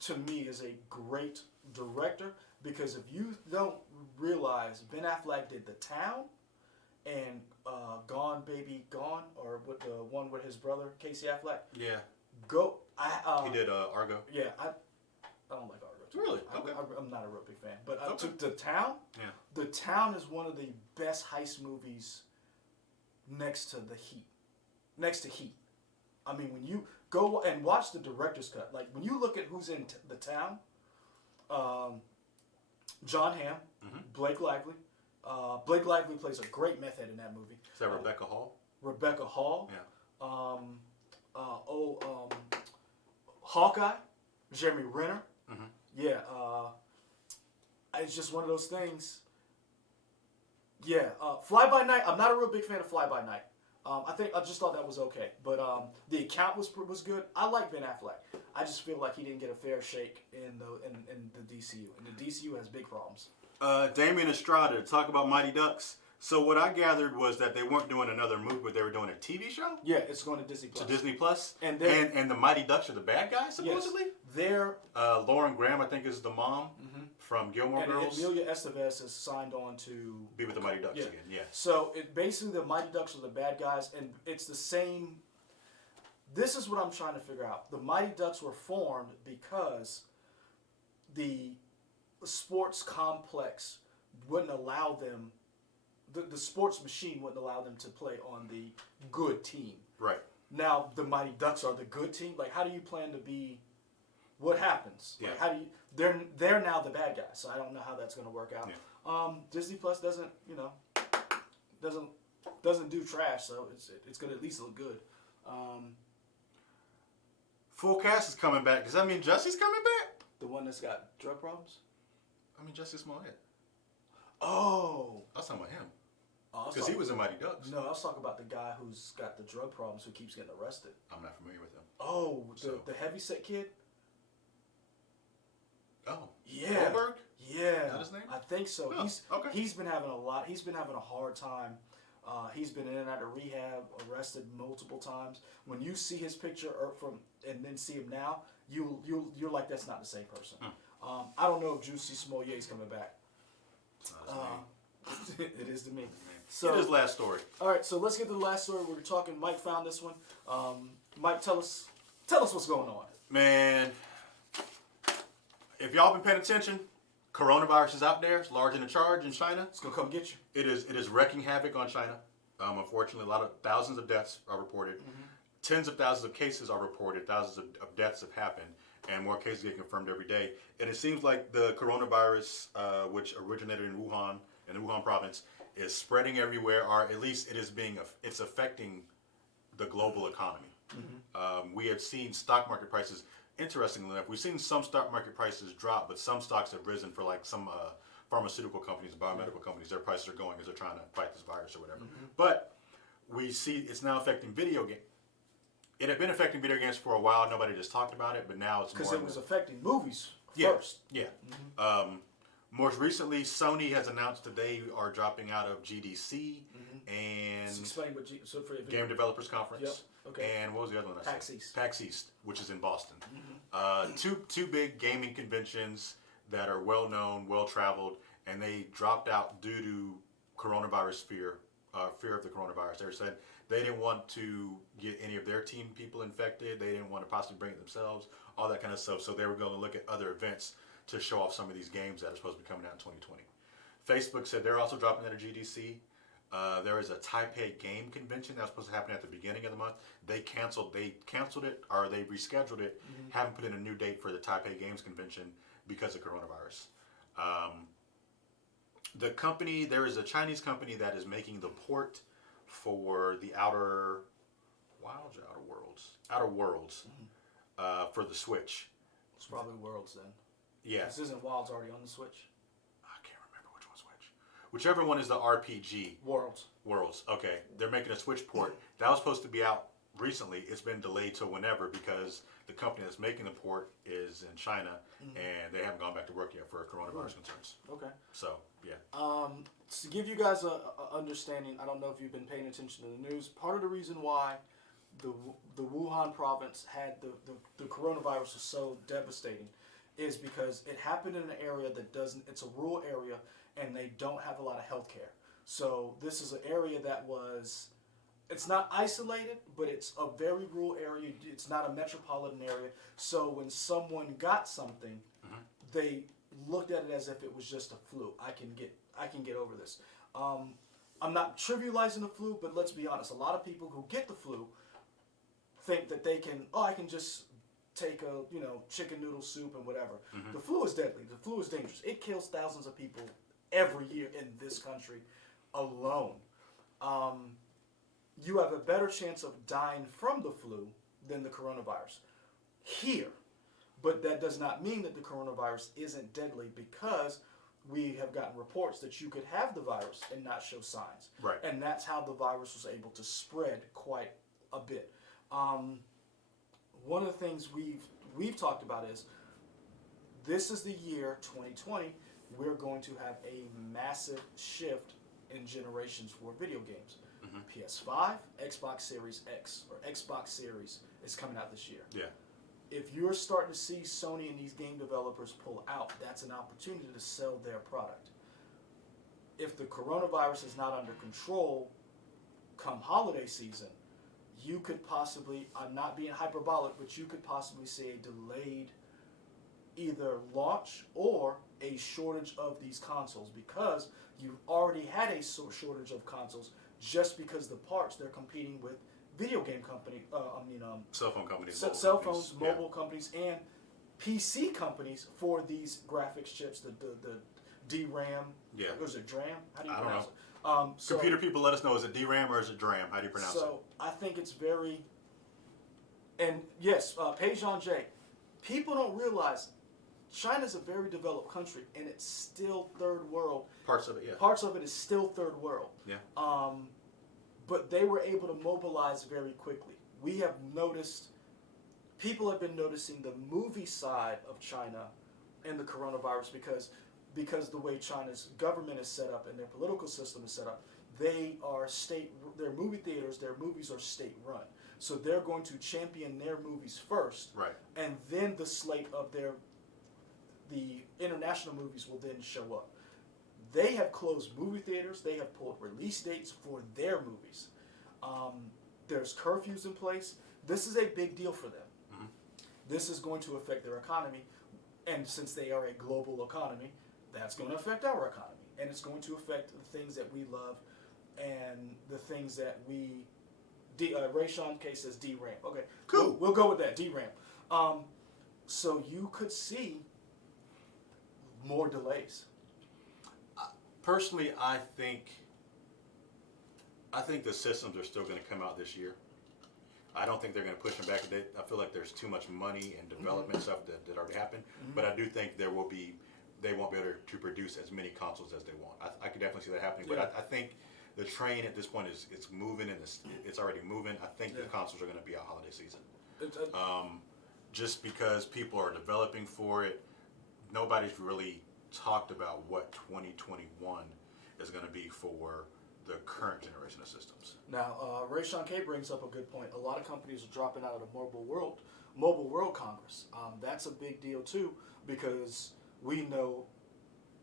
to me is a great director because if you don't realize Ben Affleck did The Town and Gone Baby Gone, or with the one with his brother Casey Affleck. Yeah. He did Argo. Yeah, I don't like Argo. Really? Okay. I'm not a real big fan, but The Town. Yeah. The Town is one of the best heist movies next to Heat. I mean, when you go and watch the director's cut, like when you look at who's in The Town, John Hamm, Blake Lively. Blake Lively plays a great meth head in that movie. Is that Rebecca Hall? Rebecca Hall. Yeah. Hawkeye, Jeremy Renner. Yeah. It's just one of those things. Yeah. Fly By Night. I'm not a real big fan of Fly By Night. I just thought that was okay, but The Account was good. I like Ben Affleck. I just feel like he didn't get a fair shake in the DCU, and the DCU has big problems. Damien Estrada, talk about Mighty Ducks. So what I gathered was that they weren't doing another movie, but they were doing a TV show. Yeah, it's going to Disney Plus. To Disney Plus, and the Mighty Ducks are the bad guys supposedly. Yes, they're Lauren Graham, I think, is the mom from Gilmore Girls. Amelia Estevez is signed on to be with the Mighty Ducks again. Yeah. So basically the Mighty Ducks are the bad guys, and it's the same. This is what I'm trying to figure out. The Mighty Ducks were formed because the sports complex wouldn't allow them. The sports machine wouldn't allow them to play on the good team. Right. Now the Mighty Ducks are the good team. Like, how do you plan to be? What happens? Yeah. Like, how do you? They're now the bad guys. So I don't know how that's going to work out. Yeah. Disney Plus doesn't do trash, so it's going to at least look good. Full cast is coming back. Does that mean Jesse's coming back? The one that's got drug problems? I mean Jesse Smollett. Oh. I was talking about him. Because he was in Mighty Ducks. No, I was talking about the guy who's got the drug problems who keeps getting arrested. I'm not familiar with him. Oh, the heavyset kid? Oh. Yeah. Goldberg? Yeah. Is that his name? I think so. Oh, okay. He's been having a hard time. He's been in and out of rehab, arrested multiple times. When you see his picture and then see him now, you're like, that's not the same person. I don't know if Juicy Smollet's coming back. It is to me. So his last story. All right, so let's get to the last story. We're talking. Mike found this one. Mike, tell us what's going on. Man, if y'all been paying attention, coronavirus is out there. It's large in the charge in China. It's gonna come get you. It is wreaking havoc on China. Unfortunately, thousands of deaths are reported. Tens of thousands of cases are reported. Thousands of deaths have happened, and more cases get confirmed every day. And it seems like the coronavirus, which originated in Wuhan, in the Wuhan province, is spreading everywhere, or at least it's affecting the global economy. We have seen stock market prices. Interestingly enough, we've seen some stock market prices drop, but some stocks have risen for like some pharmaceutical companies, biomedical companies. Their prices are going as they're trying to fight this virus or whatever. But we see it's now affecting video games. It had been affecting video games for a while. Nobody just talked about it, but now it's more. Because it was affecting movies first. Yeah. Most recently, Sony has announced that they are dropping out of GDC and Explain what Game Developers Conference. Yep. Okay. And what was the other one? PAX East. PAX East, which is in Boston. Two big gaming conventions that are well known, well traveled, and they dropped out due to coronavirus fear of the coronavirus. They said they didn't want to get any of their team people infected. They didn't want to possibly bring it themselves, all that kind of stuff. So they were going to look at other events to show off some of these games that are supposed to be coming out in 2020. Facebook said they're also dropping out of GDC. There is a Taipei game convention that was supposed to happen at the beginning of the month. They canceled it, or they rescheduled it. Haven't put in a new date for the Taipei Games Convention because of coronavirus. There is a Chinese company that is making the port for the Outer Worlds for the Switch. It's probably Worlds then. Yeah. This isn't Wilds already on the Switch. I can't remember which one's which. Whichever one is the RPG. Worlds. Okay. They're making a Switch port. That was supposed to be out recently. It's been delayed till whenever because the company that's making the port is in China and they haven't gone back to work yet for coronavirus concerns. Okay. So, yeah. To give you guys a understanding, I don't know if you've been paying attention to the news. Part of the reason why the Wuhan province had the coronavirus was so devastating is because it happened in an area it's a rural area and they don't have a lot of health care. So this is an area it's not isolated, but it's a very rural area. It's not a metropolitan area. So when someone got something, they looked at it as if it was just a flu. I can get over this. I'm not trivializing the flu, but let's be honest. A lot of people who get the flu think that I can just take a chicken noodle soup and whatever. The flu is deadly. The flu is dangerous. It kills thousands of people every year in this country alone. You have a better chance of dying from the flu than the coronavirus here. But that does not mean that the coronavirus isn't deadly because we have gotten reports that you could have the virus and not show signs. Right. And that's how the virus was able to spread quite a bit. One of the things we've talked about is this is the year 2020. We're going to have a massive shift in generations for video games. PS5, Xbox Series X, or Xbox Series is coming out this year. Yeah. If you're starting to see Sony and these game developers pull out, that's an opportunity to sell their product. If the coronavirus is not under control come holiday season, you could possibly, I'm not being hyperbolic, but you could possibly see a delayed either launch or a shortage of these consoles because you've already had a shortage of consoles just because the parts they're competing with video game company, cell phone companies, cell phones, mobile companies, and PC companies for these graphics chips, the DRAM. Yeah. Or is it DRAM? How do you I pronounce don't know. it? Computer people, let us know. Is it DRAM or is it DRAM? How do you pronounce it? So I think it's very, and yes, Page on J. People don't realize China's a very developed country, and it's still third world. Parts of it, yeah. Parts of it is still third world. Yeah. But they were able to mobilize very quickly. We have noticed, people have been noticing the movie side of China and the coronavirus because the way China's government is set up and their political system is set up, their movie theaters, their movies are state run. So they're going to champion their movies first, Right. and then the slate of the international movies will then show up. They have closed movie theaters. They have pulled release dates for their movies. There's curfews in place. This is a big deal for them. Mm-hmm. This is going to affect their economy, and since they are a global economy, that's going to affect our economy, and it's going to affect the things that we love and the things that we. Rayshawn K says D-ramp. Okay, cool. We'll go with that, D-ramp. So you could see more delays. Personally, I think the systems are still going to come out this year. I don't think they're going to push them back. I feel like there's too much money and development stuff that already happened. Mm-hmm. But I do think they won't be able to produce as many consoles as they want. I could definitely see that happening. Yeah. But I think the train at this point it's moving, and it's already moving. I think the consoles are going to be out holiday season. Just because people are developing for it, nobody's really talked about what 2021 is going to be for the current generation of systems. Now, Rayshawn K brings up a good point. A lot of companies are dropping out of the Mobile World Congress. That's a big deal too, because we know,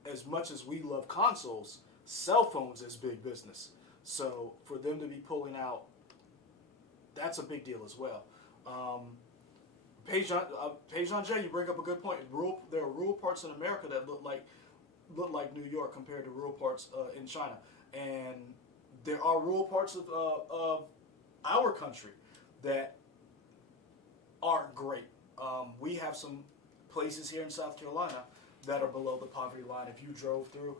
as much as we love consoles, cell phones is big business. So for them to be pulling out, that's a big deal as well. Peijan J, you bring up a good point. There are rural parts in America that look like New York compared to rural parts in China, and there are rural parts of our country that aren't great. We have some places here in South Carolina that are below the poverty line. If you drove through,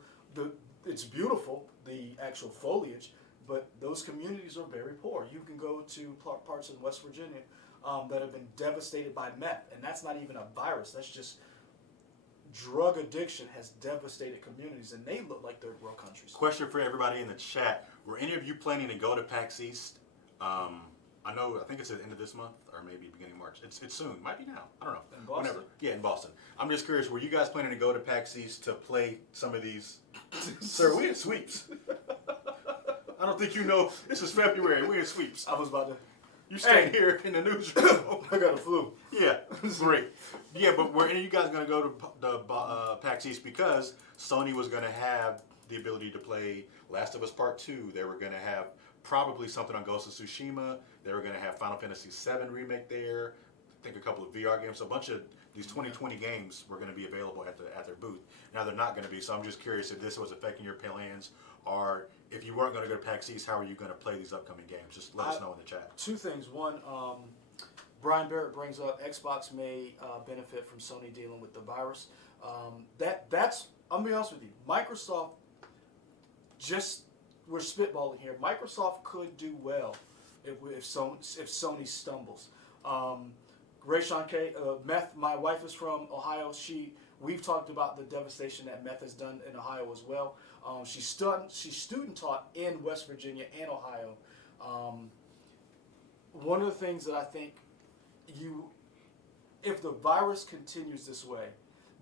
it's beautiful, the actual foliage, but those communities are very poor. You can go to parts in West Virginia that have been devastated by meth, and that's not even a virus. That's just drug addiction has devastated communities, and they look like third world countries. Question for everybody in the chat: were any of you planning to go to PAX East? I think it's at the end of this month or maybe beginning of March. It's soon. Might be now. I don't know. In Boston? Whenever. Yeah, in Boston. I'm just curious, were you guys planning to go to PAX East to play some of these? Sir, we in sweeps. I don't think you know. This is February. We're in sweeps. I was about to. You staying here in the newsroom. I got a flu. Yeah, great. Yeah, but were any of you guys going to go to the PAX East because Sony was going to have the ability to play Last of Us Part 2. They were going to have probably something on Ghost of Tsushima. They were going to have Final Fantasy VII Remake there. I think a couple of VR games. So a bunch of these 2020 games were going to be available at their booth. Now they're not going to be, so I'm just curious if this was affecting your plans, or if you weren't going to go to PAX East, how are you going to play these upcoming games? Just let us know in the chat. Two things. One, Brian Barrett brings up Xbox may benefit from Sony dealing with the virus. That's I'm gonna be honest with you. Microsoft, we're spitballing here. Microsoft could do well if Sony stumbles. Rayshawn K, meth. My wife is from Ohio. We've talked about the devastation that meth has done in Ohio as well. She's student taught in West Virginia and Ohio. One of the things that I think if the virus continues this way,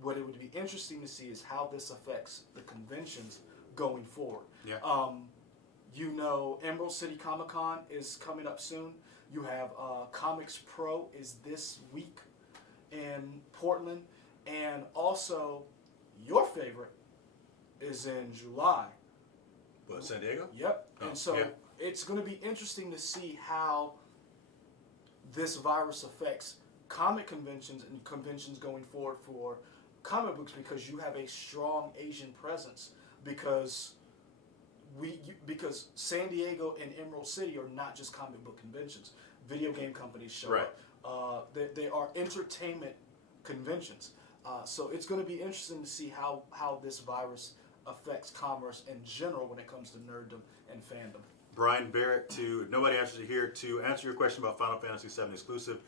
what it would be interesting to see is how this affects the conventions going forward. Yeah. Emerald City Comic Con is coming up soon. You have Comics Pro is this week in Portland, and also your favorite is in July. What, San Diego? Yep. Oh, and so yeah. It's going to be interesting to see how this virus affects comic conventions and conventions going forward for comic books, because you have a strong Asian presence, because San Diego and Emerald City are not just comic book conventions. Video game companies show up. They are entertainment conventions. So it's going to be interesting to see how this virus affects commerce in general when it comes to nerddom and fandom. Brian Barrett, nobody answers it here, to answer your question about Final Fantasy VII exclusive.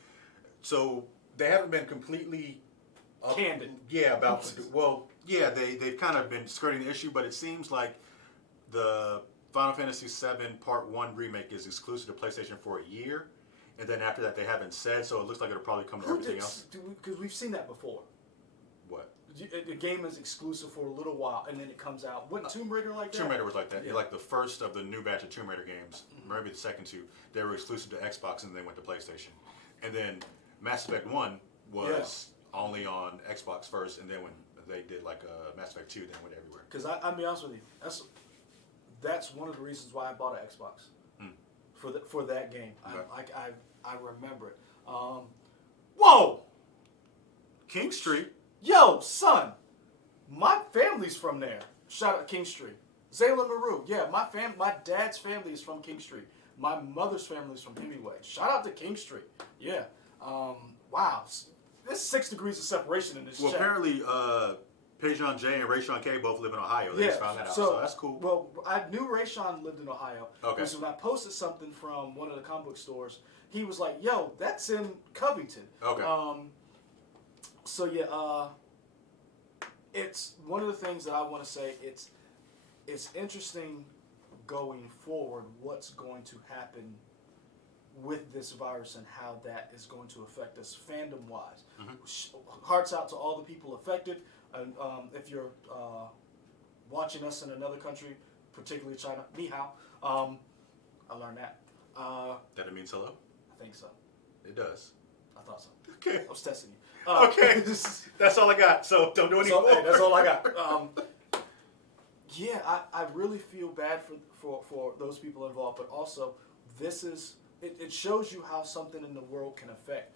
So they haven't been completely candid. Yeah, they've kind of been skirting the issue, but it seems like the Final Fantasy VII Part 1 remake is exclusive to PlayStation for a year, and then after that they haven't said, so it looks like it'll probably come to everything else. Because we've seen that before. What? The game is exclusive for a little while, and then it comes out. Wasn't Tomb Raider like that? Tomb Raider was like that. Yeah. Like the first of the new batch of Tomb Raider games, maybe the second two, they were exclusive to Xbox, and then they went to PlayStation. And then Mass Effect 1 was only on Xbox first, and then when they did like Mass Effect 2, then went everywhere. Because I'll be honest with you, that's one of the reasons why I bought an Xbox for that game. Okay. I remember it. Whoa, King Street. yo, son, my family's from there. Shout out King Street, Zayla Maru. Yeah, my dad's family is from King Street. My mother's family is from Hemingway. Shout out to King Street. Yeah. Wow. There's 6 degrees of separation in this chat. Apparently, Peijon J and Rayshawn K both live in Ohio. They just found that out, so that's cool. Well, I knew Rayshawn lived in Ohio. Okay. So when I posted something from one of the comic book stores, he was like, "Yo, that's in Covington." Okay. So yeah, it's one of the things that I want to say. It's interesting going forward what's going to happen with this virus and how that is going to affect us fandom wise. Hearts out to all the people affected. And if you're watching us in another country, particularly China, ni hao. I learned that. That it means hello? I think so. It does. I thought so. Okay. I was testing you. Okay. That's all I got. So don't do any more. Hey, that's all I got. Yeah, I really feel bad for those people involved, but also it shows you how something in the world can affect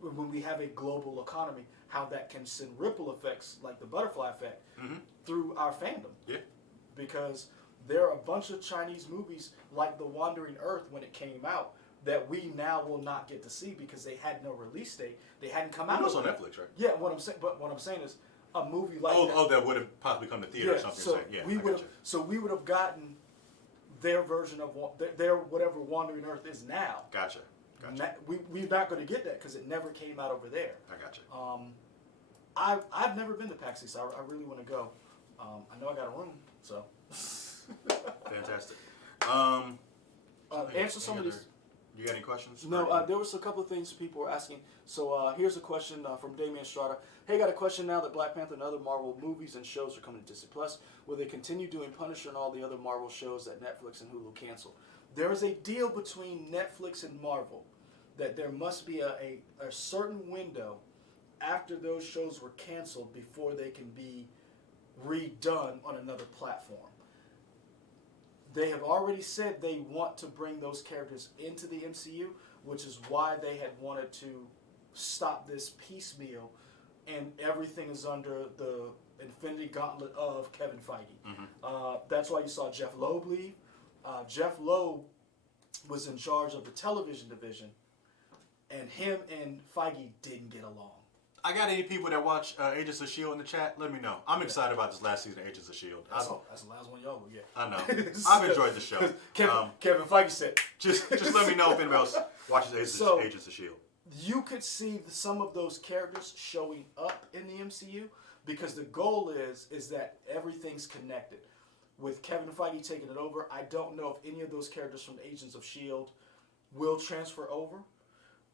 when we have a global economy, how that can send ripple effects like the butterfly effect through our fandom. Yeah. Because there are a bunch of Chinese movies like The Wandering Earth when it came out that we now will not get to see because they had no release date. They hadn't come out. It was on Netflix, right? Yeah, what I'm saying is a movie like that. That would have possibly come to theater or something. So we would have gotten their version of their whatever Wandering Earth is now. Gotcha. We're not going to get that because it never came out over there. I gotcha. I've never been to PAX East. I really want to go. I know I got a room, so. Fantastic. Answer some of these. You got any questions? No, there was a couple of things people were asking. So here's a question from Damian Strada. Hey, got a question now that Black Panther and other Marvel movies and shows are coming to Disney Plus. Will they continue doing Punisher and all the other Marvel shows that Netflix and Hulu cancel? There is a deal between Netflix and Marvel that there must be a certain window after those shows were canceled before they can be redone on another platform. They have already said they want to bring those characters into the MCU, which is why they had wanted to stop this piecemeal, and everything is under the Infinity Gauntlet of Kevin Feige. That's why you saw Jeff Loeb leave. Jeff Loeb was in charge of the television division, and him and Feige didn't get along. I got any people that watch Agents of S.H.I.E.L.D. in the chat? Let me know. I'm excited about this last season of Agents of S.H.I.E.L.D. That's the last one y'all will get. I know. I've enjoyed the show. Kevin Feige said. Just let me know if anybody else watches Agents of S.H.I.E.L.D. You could see some of those characters showing up in the MCU because the goal is that everything's connected. With Kevin Feige taking it over, I don't know if any of those characters from Agents of S.H.I.E.L.D. will transfer over.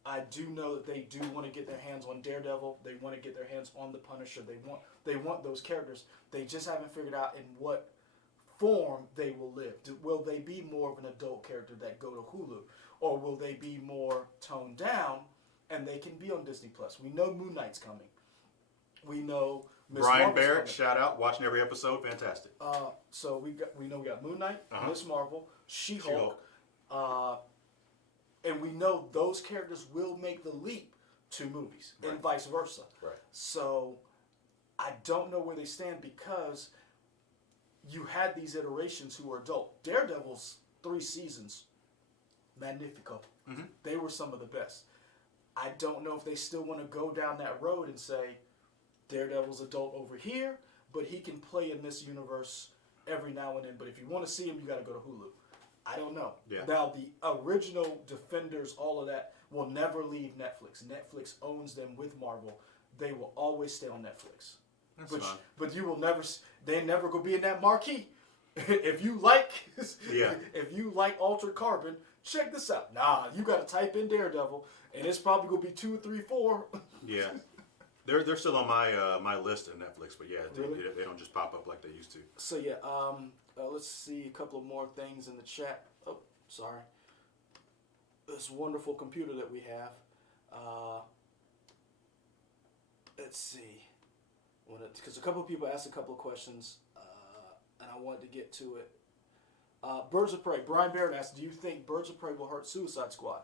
I do know that they do want to get their hands on Daredevil. They want to get their hands on the Punisher. They want those characters. They just haven't figured out in what form they will live. Will they be more of an adult character that go to Hulu, or will they be more toned down and they can be on Disney Plus? We know Moon Knight's coming. We know Ms. Brian Marvel's Barrett, coming. shout out, watching every episode, fantastic. So we know we got Moon Knight, Ms. Marvel, She-Hulk. And we know those characters will make the leap to movies and vice versa. Right. So I don't know where they stand because you had these iterations who were adult. Daredevil's 3 seasons, magnifico. They were some of the best. I don't know if they still want to go down that road and say Daredevil's adult over here, but he can play in this universe every now and then. But if you want to see him, you got to go to Hulu. I don't know. Yeah. Now, the original Defenders, all of that, will never leave Netflix. Netflix owns them with Marvel. they will always stay on Netflix. That's fine. But you will never. They never go be in that marquee. If you like, Yeah. if you like Altered Carbon, check this out. Nah, you got to type in Daredevil, and it's probably gonna be 2, 3, 4. Yeah. They're still on my list of Netflix, but yeah, Really? they don't just pop up like they used to. So yeah, let's see a couple of more things in the chat. Oh, sorry. This wonderful computer that we have. Let's see. Because a couple of people asked a couple of questions, and I wanted to get to it. Birds of Prey. Brian Barrett asked, do you think Birds of Prey will hurt Suicide Squad?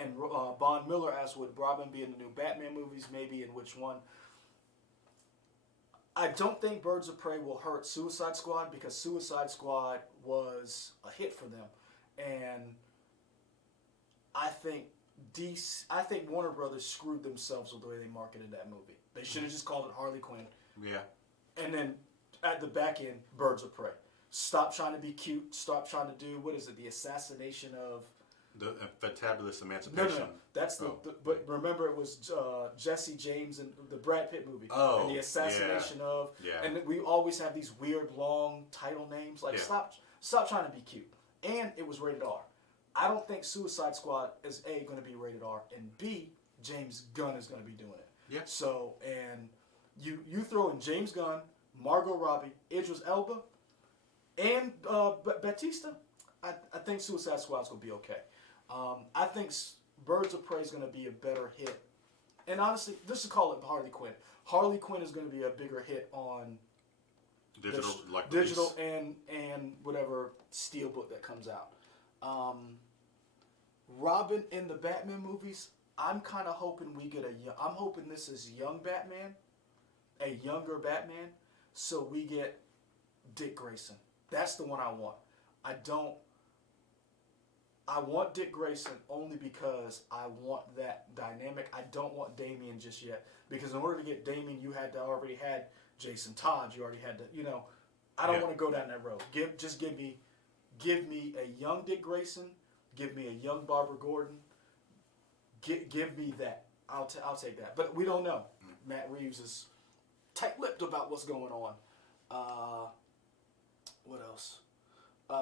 And Bond Miller asked, would Robin be in the new Batman movies? Maybe, in which one? I don't think Birds of Prey will hurt Suicide Squad because Suicide Squad was a hit for them. And I think Warner Brothers screwed themselves with the way they marketed that movie. They should have just called it Harley Quinn. Yeah. And then at the back end, Birds of Prey. Stop trying to be cute. Stop trying to do, the assassination of... The Fantabulous Emancipation. No. That's but remember, it was Jesse James and the Brad Pitt movie. Oh, and the assassination of. Yeah. And we always have these weird long title names. Like stop trying to be cute. And it was rated R. I don't think Suicide Squad is A, going to be rated R, and B, James Gunn is going to be doing it. Yeah. So, and you throw in James Gunn, Margot Robbie, Idris Elba, and Batista. I think Suicide Squad's going to be okay. I think Birds of Prey is going to be a better hit. And honestly, let's just call it Harley Quinn. Harley Quinn is going to be a bigger hit on digital and whatever steelbook that comes out. Robin in the Batman movies, I'm kind of hoping I'm hoping this is young Batman, a younger Batman, so we get Dick Grayson. That's the one I want. I want Dick Grayson only because I want that dynamic. I don't want Damian just yet. Because in order to get Damian, you had to already had Jason Todd. You already had to, I don't want to go down that road. Give me a young Dick Grayson. Give me a young Barbara Gordon. Give me that. I'll take that. But we don't know. Matt Reeves is tight-lipped about what's going on. What else?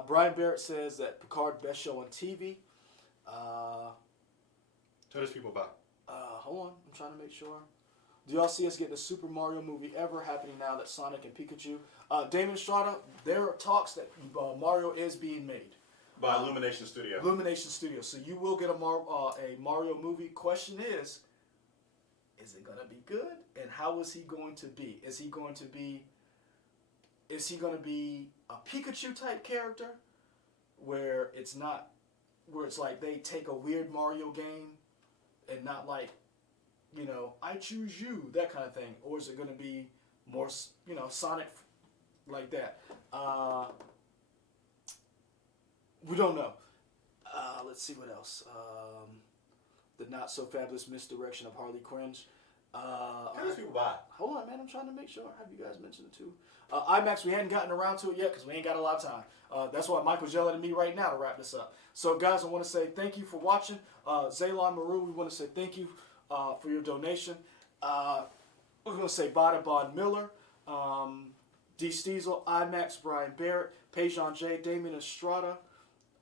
Brian Barrett says that Picard best show on TV. Tell those people about. Hold on, I'm trying to make sure. Do y'all see us getting a Super Mario movie ever happening now that Sonic and Pikachu? Damon Estrada, there are talks that Mario is being made. By Illumination Studio. Illumination Studio. So you will get a Mario movie. Question is it going to be good? And how is he going to be? Is he going to be a Pikachu type character where it's like they take a weird Mario game and not like, I choose you, that kind of thing? Or is it going to be more, Sonic like that? We don't know. Let's see what else. The not so fabulous misdirection of Harley Quinn. How does people buy? Hold on, man. I'm trying to make sure. Have you guys mentioned it too? IMAX, we hadn't gotten around to it yet because we ain't got a lot of time. That's why Michael's yelling at me right now to wrap this up. So, guys, I want to say thank you for watching. Zaylon Maru, we want to say thank you for your donation. We're going to say bye to Bond Miller, D. Steezel, IMAX, Brian Barrett, Pejan J, Damien Estrada.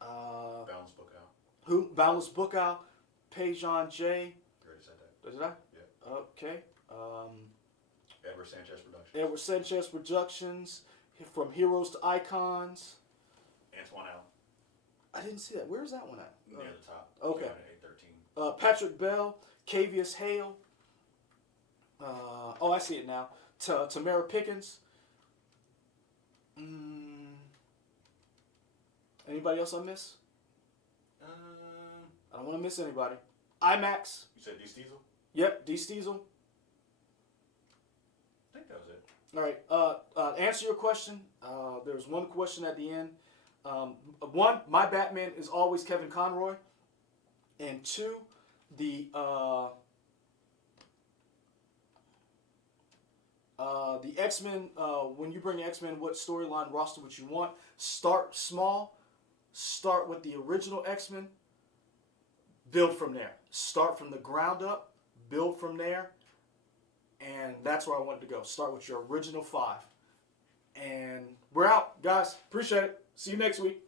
Boundless Book Out. Who? Boundless Book Out, Pejan J. Already said that. Did I? Yeah. Okay. Edward Sanchez Productions. Edward Sanchez Productions, From Heroes to Icons. Antoine Allen. I didn't see that. Where's that one at? Near the top. Okay. 813. Patrick Bell, Cavius Hale. I see it now. Tamara Pickens. Anybody else I miss? I don't want to miss anybody. IMAX. You said D. Steezel? Yep, D. Steezel. I think that was it. All right. Answer your question. There's one question at the end. One, my Batman is always Kevin Conroy. And two, the X-Men, when you bring X-Men, what storyline roster would you want? Start small. Start with the original X-Men. Build from there. Start from the ground up. Build from there. And that's where I wanted to go. Start with your original 5. And we're out, guys. Appreciate it. See you next week.